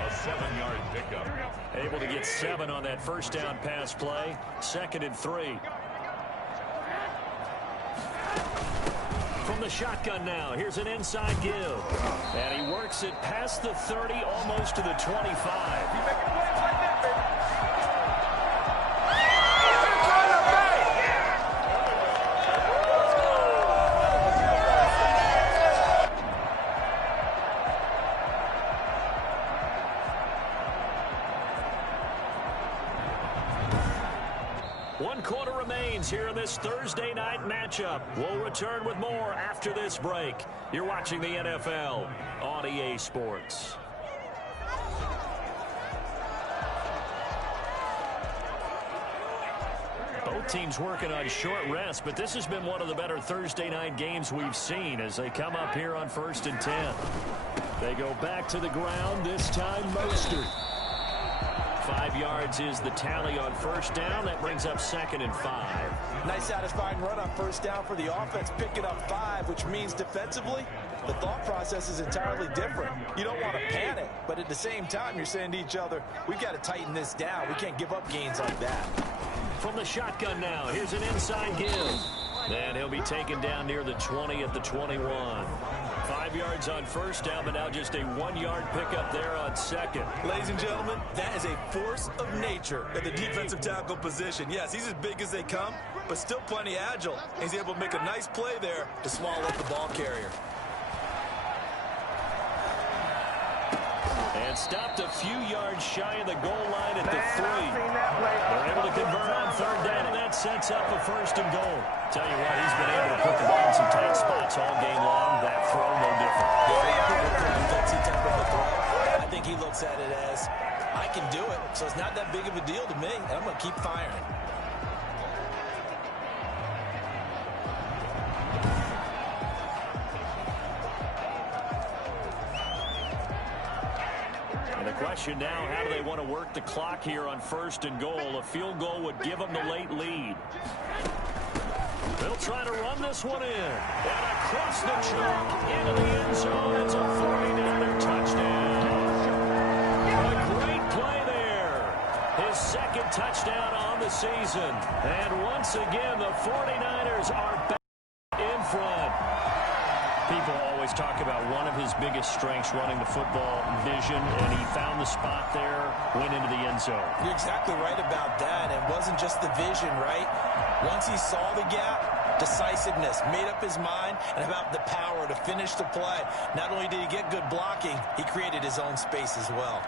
A 7-yard pickup. Able to get 7 on that first down pass play. 2nd and 3. From the shotgun now, here's an inside give. And he works it past the 30, almost to the 25. Here in this Thursday night matchup. We'll return with more after this break. You're watching the NFL on EA Sports. Both teams working on short rest, but this has been one of the better Thursday night games we've seen as they come up here on 1st and 10. They go back to the ground, this time Mostert. 5 yards is the tally on first down. That brings up 2nd and 5. Nice satisfying run on first down for the offense, picking up 5, which means defensively, the thought process is entirely different. You don't want to panic, but at the same time, you're saying to each other, we've got to tighten this down. We can't give up gains like that. From the shotgun now, here's an inside give. And he'll be taken down near the 20 at the 21. 5 yards on first down, but now just a 1-yard pickup there on second. Ladies and gentlemen, that is a force of nature at the defensive tackle position. Yes, he's as big as they come, but still plenty agile. He's able to make a nice play there to swallow up the ball carrier. And stopped a few yards shy of the goal line at the 3. They're able to convert on third down, and that sets up a 1st and goal. Tell you what, he's been able to put the ball in some tight spots all game long. That throw, no different. I think he looks at it as, I can do it, so it's not that big of a deal to me, and I'm going to keep firing. And the question now, how do they want to work the clock here on 1st and goal? A field goal would give them the late lead. They'll try to run this one in. And across the chalk into the end zone. It's a 49er touchdown. A great play there. His 2nd touchdown on the season. And once again, the 49ers are back in front. People always talk about one of his biggest strengths running the football, vision, and he found the spot there, went into the end zone. You're exactly right about that. It wasn't just the vision, right? Once he saw the gap, decisiveness, made up his mind, and about the power to finish the play. Not only did he get good blocking, he created his own space as well.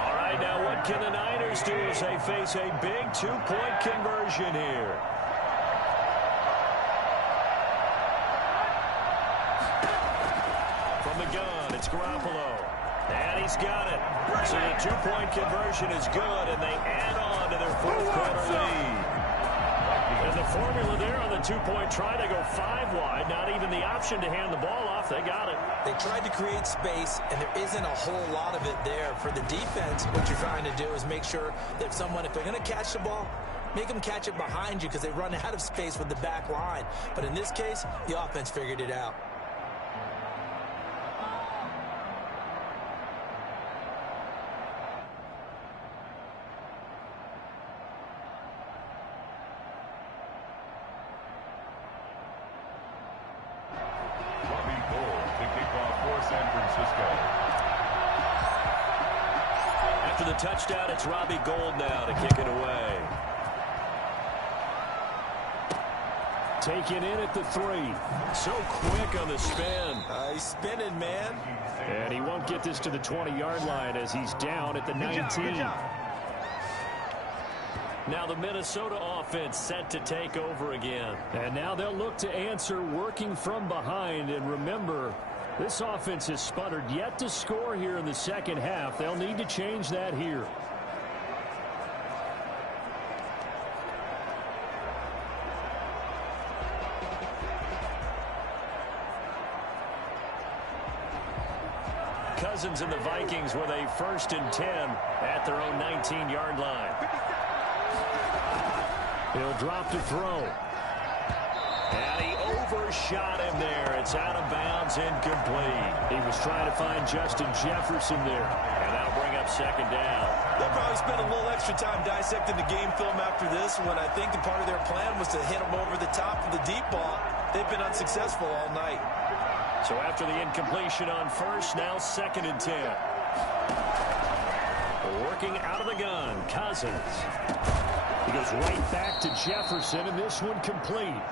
All right, now what can the Niners do as they face a big 2-point conversion here? Gun. It's Garoppolo. And he's got it. So the 2-point conversion is good, and they add on to their 4th quarter lead. And the formula there on the 2-point try, they go 5 wide. Not even the option to hand the ball off. They got it. They tried to create space, and there isn't a whole lot of it there. For the defense, what you're trying to do is make sure that if they're going to catch the ball, make them catch it behind you because they run out of space with the back line. But in this case, the offense figured it out. After the touchdown, it's Robbie Gould now to kick it away. Taken in at the 3. So quick on the spin. He's spinning, man. And he won't get this to the 20-yard line as he's down at the 19. Now the Minnesota offense set to take over again. And now they'll look to answer working from behind. And remember, this offense has sputtered yet to score here in the second half. They'll need to change that here. Cousins and the Vikings with a 1st and 10 at their own 19-yard line. He'll drop to throw. And he overshot him there. It's out of bounds, incomplete. He was trying to find Justin Jefferson there. And that'll bring up 2nd down. They'll probably spend a little extra time dissecting the game film after this one. I think the part of their plan was to hit him over the top of the deep ball. They've been unsuccessful all night. So after the incompletion on 1st, now 2nd and 10. Working out of the gun, Cousins. He goes right back to Jefferson, and this one complete.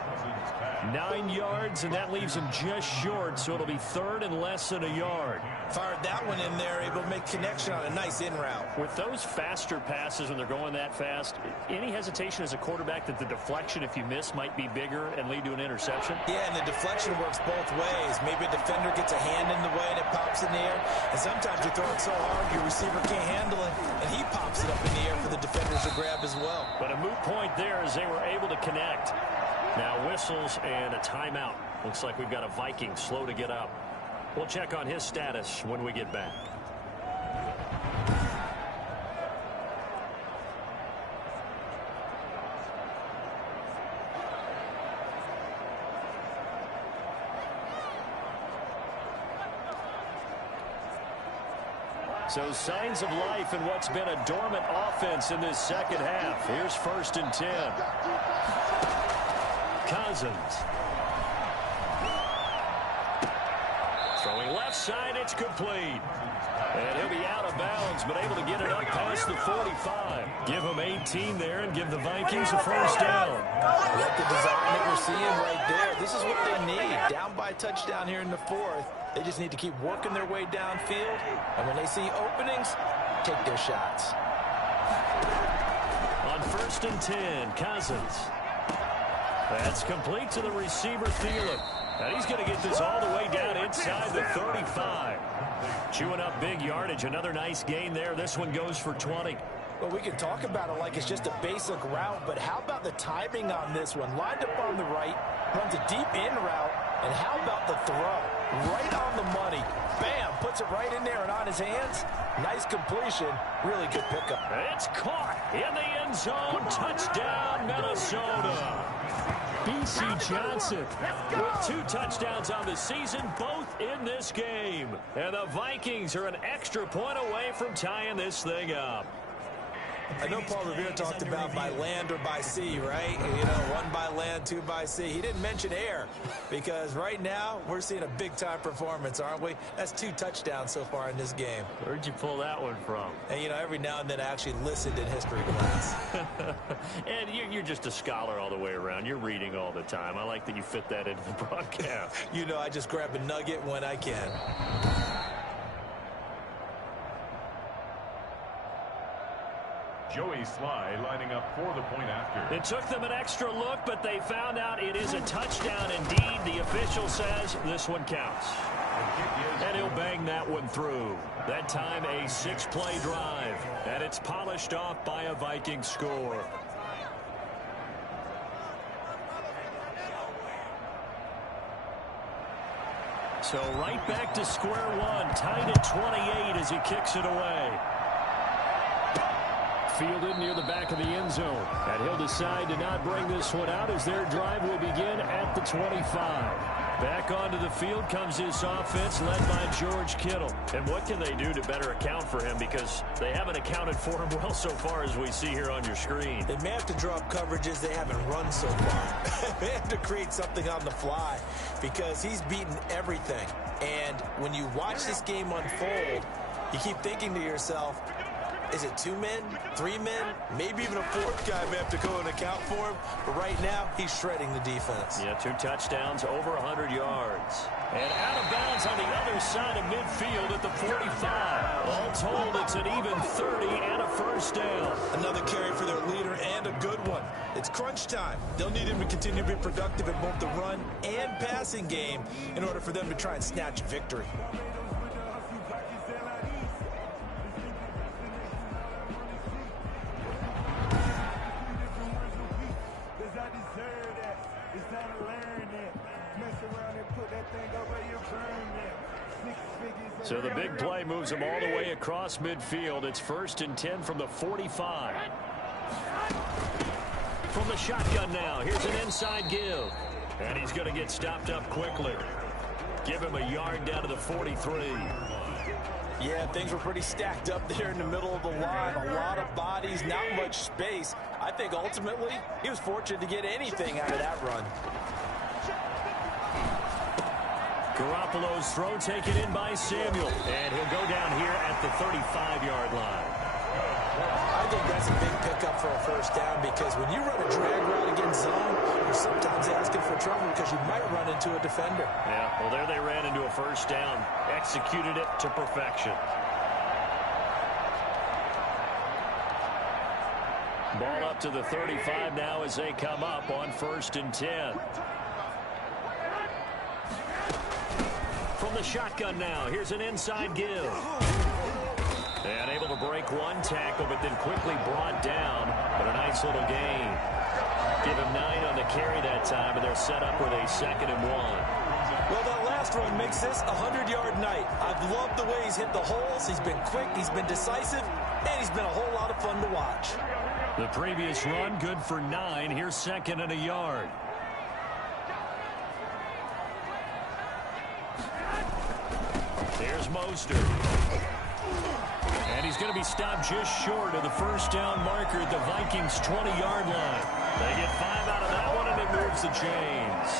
9 yards, and that leaves him just short, so it'll be 3rd and less than a yard. Fired that one in there, able to make connection on a nice in route. With those faster passes when they're going that fast, any hesitation as a quarterback that the deflection, if you miss, might be bigger and lead to an interception? Yeah, and the deflection works both ways. Maybe a defender gets a hand in the way and it pops in the air, and sometimes you throw it so hard your receiver can't handle it, and he pops it up in the air for the defenders to grab as well. But a moot point there as they were able to connect. Now whistles and a timeout. Looks like we've got a Viking slow to get up. We'll check on his status when we get back. So signs of life in what's been a dormant offense in this second half. Here's 1st and 10. Cousins. Throwing left side, it's complete. And he'll be out of bounds, but able to get it up past the 45. Give him 18 there and give the Vikings a 1st down. I like the design that we're seeing right there. This is what they need. Down by a touchdown here in the 4th. They just need to keep working their way downfield. And when they see openings, take their shots. On 1st and 10, Cousins. That's complete to the receiver, Thielen. And he's going to get this all the way down inside the 35. Chewing up big yardage. Another nice gain there. This one goes for 20. Well, we can talk about it like it's just a basic route, but how about the timing on this one? Lined up on the right, runs a deep in route, and how about the throw? Right on the money. Bam! Puts it right in there and on his hands. Nice completion. Really good pickup. It's caught in the end zone. Touchdown, Minnesota. B.C. Johnson with 2 touchdowns on the season, both in this game. And the Vikings are an extra point away from tying this thing up. I know Paul Revere talked about by land or by sea, right? You know, 1 by land, 2 by sea. He didn't mention air because right now we're seeing a big-time performance, aren't we? That's 2 touchdowns so far in this game. Where'd you pull that one from? And, you know, every now and then I actually listened in history class. And you're just a scholar all the way around. You're reading all the time. I like that you fit that into the broadcast. You know, I just grab a nugget when I can. Joey Sly lining up for the point after. It took them an extra look, but they found out it is a touchdown indeed. The official says this one counts. And he'll bang that one through. That time a 6-play drive. And it's polished off by a Viking score. So right back to square one. Tied at 28 as he kicks it away. Fielded near the back of the end zone. And he'll decide to not bring this one out as their drive will begin at the 25. Back onto the field comes this offense led by George Kittle. And what can they do to better account for him? Because they haven't accounted for him well so far as we see here on your screen. They may have to drop coverages they haven't run so far. They have to create something on the fly because he's beaten everything. And when you watch this game unfold, you keep thinking to yourself, is it 2 men, 3 men, maybe even a 4th guy may have to go and account for him. But right now, he's shredding the defense. Yeah, 2 touchdowns, over 100 yards. And out of bounds on the other side of midfield at the 45. All told, it's an even 30 and a 1st down. Another carry for their leader and a good one. It's crunch time. They'll need him to continue to be productive in both the run and passing game in order for them to try and snatch victory. So the big play moves him all the way across midfield. It's 1st and 10 from the 45. From the shotgun now. Here's an inside give. And he's going to get stopped up quickly. Give him a yard down to the 43. Yeah, things were pretty stacked up there in the middle of the line. A lot of bodies, not much space. I think ultimately he was fortunate to get anything out of that run. Garoppolo's throw taken in by Samuel. And he'll go down here at the 35-yard line. I think that's a big pickup for a 1st down because when you run a drag route against zone, you're sometimes asking for trouble because you might run into a defender. Yeah, well, there they ran into a 1st down. Executed it to perfection. Ball up to the 35 now as they come up on 1st and 10. From the shotgun now, here's an inside give. And able to break one tackle, but then quickly brought down. But a nice little gain. Give him 9 on the carry that time, and they're set up with a 2nd and 1. Well, that last run makes this a 100-yard night. I've loved the way he's hit the holes. He's been quick, he's been decisive, and he's been a whole lot of fun to watch. The previous run, good for 9. Here's 2nd and a yard. Here's Mostert. And he's going to be stopped just short of the first down marker at the Vikings' 20-yard line. They get 5 out of that one, and it moves the chains.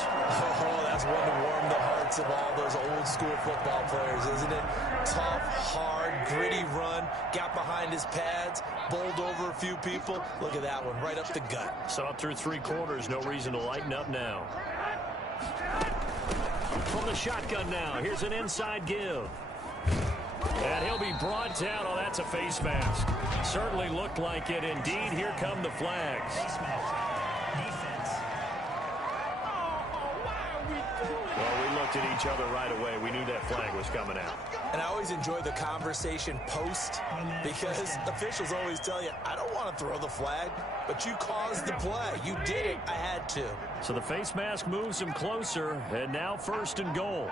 Oh, that's one to warm the hearts of all those old-school football players, isn't it? Tough, hard, gritty run. Got behind his pads, bowled over a few people. Look at that one, right up the gut. So up through 3 quarters, no reason to lighten up now. From the shotgun now, here's an inside give. And he'll be brought down. Oh, that's a face mask. Certainly looked like it. Indeed, here come the flags. Face mask. Defense. Well, we looked at each other right away. We knew that flag was coming out. And I always enjoy the conversation post because officials always tell you, I don't want to throw the flag, but you caused the play. You did it. I had to. So the face mask moves him closer, and now 1st and goal.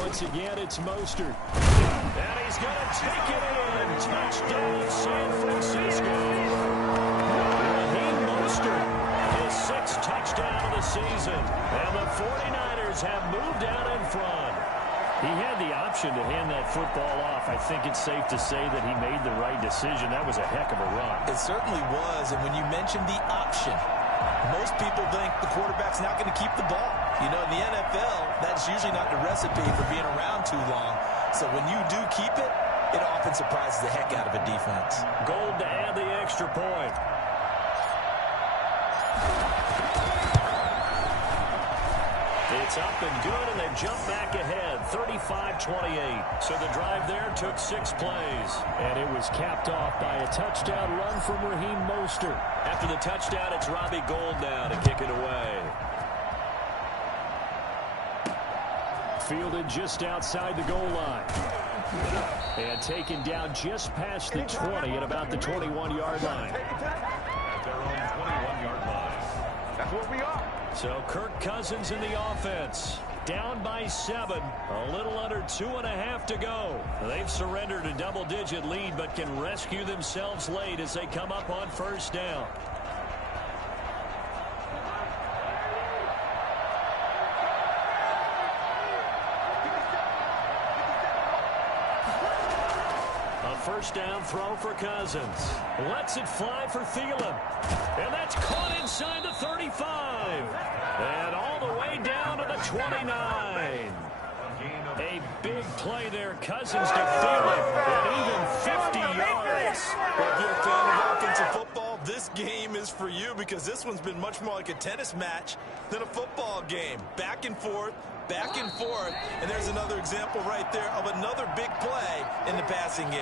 Once again, it's Mostert. And he's going to take it in. Touchdown, San Francisco. Raheem Mostert, his 6th touchdown of the season. And the 49ers have moved out in front. He had the option to hand that football off. I think it's safe to say that he made the right decision. That was a heck of a run. It certainly was. And when you mentioned the option, most people think the quarterback's not going to keep the ball. You know, in the NFL, that's usually not the recipe for being around too long. So when you do keep it, it often surprises the heck out of a defense. Gold to add the extra point. It's up and good, and they jump back ahead, 35-28. So the drive there took 6 plays, and it was capped off by a touchdown run from Raheem Mostert. After the touchdown, it's Robbie Gould now to kick it away. Fielded just outside the goal line. And taken down just past the 20 at about the 21-yard line. At their own 21-yard line. That's what we are. So Kirk Cousins in the offense. Down by 7. A little under 2.5 to go. They've surrendered a double-digit lead, but can rescue themselves late as they come up on 1st down. First down throw for Cousins. Lets it fly for Thielen. And that's caught inside the 35. And all the way down to the 29. A big play there. Cousins to Thielen. And even 50 yards. Well, if you're a fan of offensive football, this game is for you because this one's been much more like a tennis match than a football game. Back and forth. Back and forth, and there's another example right there of another big play in the passing game.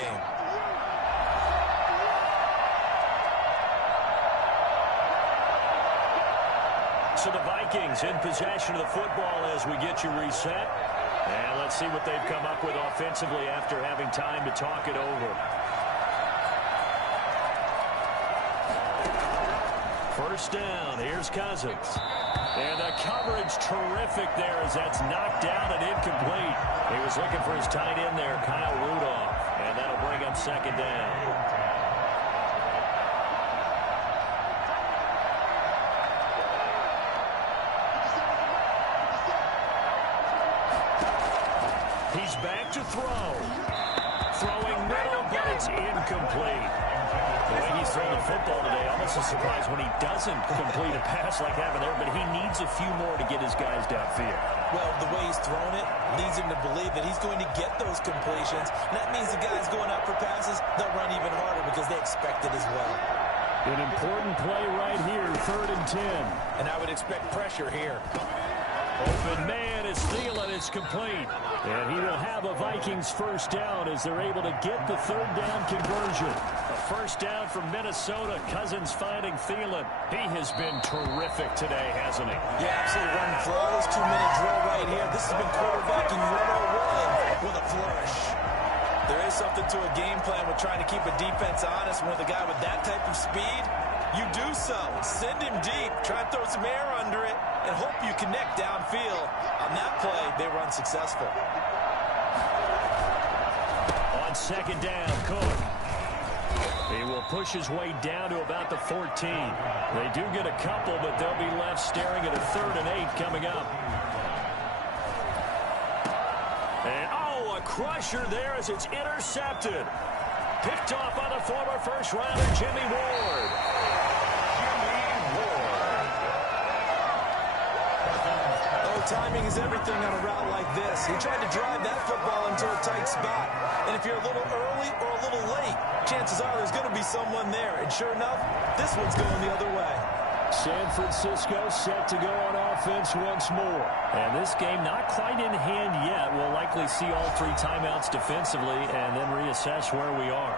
So the Vikings in possession of the football as we get you reset. And let's see what they've come up with offensively after having time to talk it over. First down, here's Cousins. And the coverage terrific there as that's knocked down and incomplete. He was looking for his tight end there, Kyle Rudolph. And that'll bring up 2nd down. He's back to throw. Throwing middle, but it's incomplete. The way he's throwing the football today, almost a surprise when he doesn't complete a pass like that there, but he needs a few more to get his guys downfield. Well, the way he's thrown it leads him to believe that he's going to get those completions. And that means the guys going out for passes, they'll run even harder because they expect it as well. An important play right here, 3rd and 10. And I would expect pressure here. Open man is Thielen. It's complete. And he will have a Vikings first down as they're able to get the 3rd down conversion. A first down from Minnesota. Cousins finding Thielen. He has been terrific today, hasn't he? Yeah, absolutely. Running flawless 2-minute drill right here. This has been quarterbacking 101 with a flourish. There is something to a game plan with trying to keep a defense honest. With a guy with that type of speed, you do so. Send him deep. Try and throw some air under it and hope you connect downfield. On that play, they were unsuccessful. On 2nd down, Cook. He will push his way down to about the 14. They do get a couple, but they'll be left staring at a 3rd and 8 coming up. And, oh, a crusher there as it's intercepted. Picked off by the former first-rounder, Jimmy Ward. Timing is everything on a route like this. He tried to drive that football into a tight spot. And if you're a little early or a little late, chances are there's going to be someone there. And sure enough, this one's going the other way. San Francisco set to go on offense once more. And this game not quite in hand yet. We'll likely see all 3 timeouts defensively and then reassess where we are.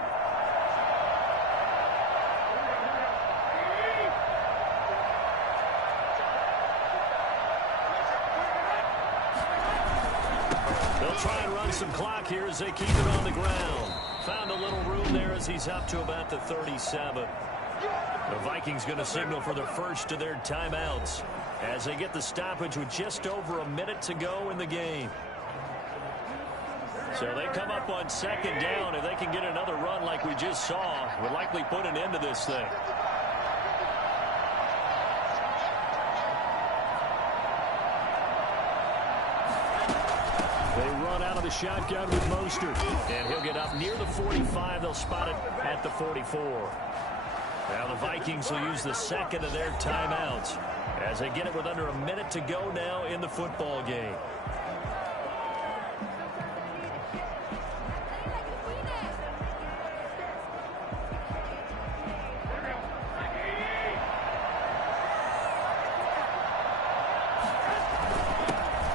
Try and run some clock here as they keep it on the ground. Found a little room there as he's up to about the 37. The Vikings going to signal for the first of their timeouts as they get the stoppage with just over a minute to go in the game. So they come up on second down. If they can get another run like we just saw, would likely put an end to this thing. The shotgun with Mostert, and he'll get up near the 45. They'll spot it at the 44. Now the Vikings will use the second of their timeouts as they get it with under a minute to go now in the football game.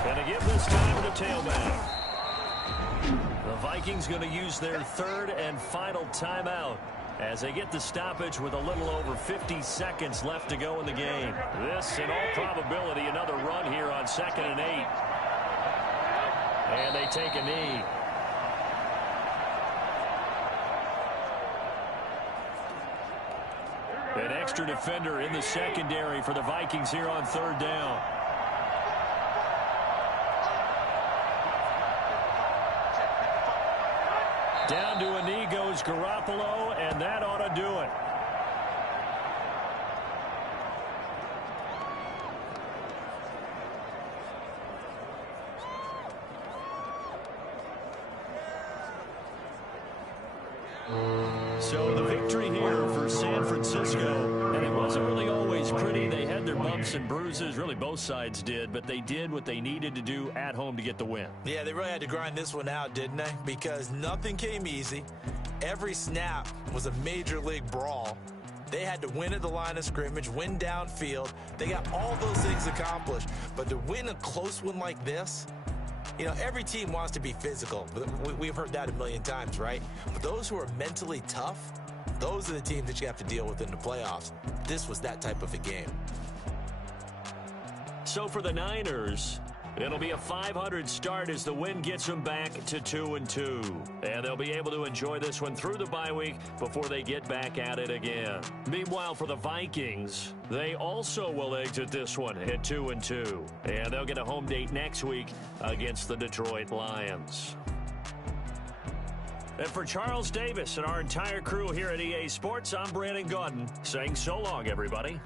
And to give this time to the tailback. The Vikings going to use their third and final timeout as they get the stoppage with a little over 50 seconds left to go in the game. This, in all probability, another run here on 2nd and 8. And they take a knee. An extra defender in the secondary for the Vikings here on 3rd down. Down to a knee goes Garoppolo, and that ought to do it. So the victory here for San Francisco, and it wasn't really always pretty. They had their bumps and bruises, really both sides did, but they did what they needed to do at home to get the win. Yeah, they really had to grind this one out, didn't they? Because nothing came easy. Every snap was a major league brawl. They had to win at the line of scrimmage, win downfield. They got all those things accomplished. But to win a close one like this, you know, every team wants to be physical. We've heard that a million times, right? But those who are mentally tough, those are the teams that you have to deal with in the playoffs. This was that type of a game. So for the Niners, it'll be a .500 start as the win gets them back to 2-2. And they'll be able to enjoy this one through the bye week before they get back at it again. Meanwhile, for the Vikings, they also will exit this one at 2-2. And they'll get a home date next week against the Detroit Lions. And for Charles Davis and our entire crew here at EA Sports, I'm Brandon Gaudin saying so long, everybody.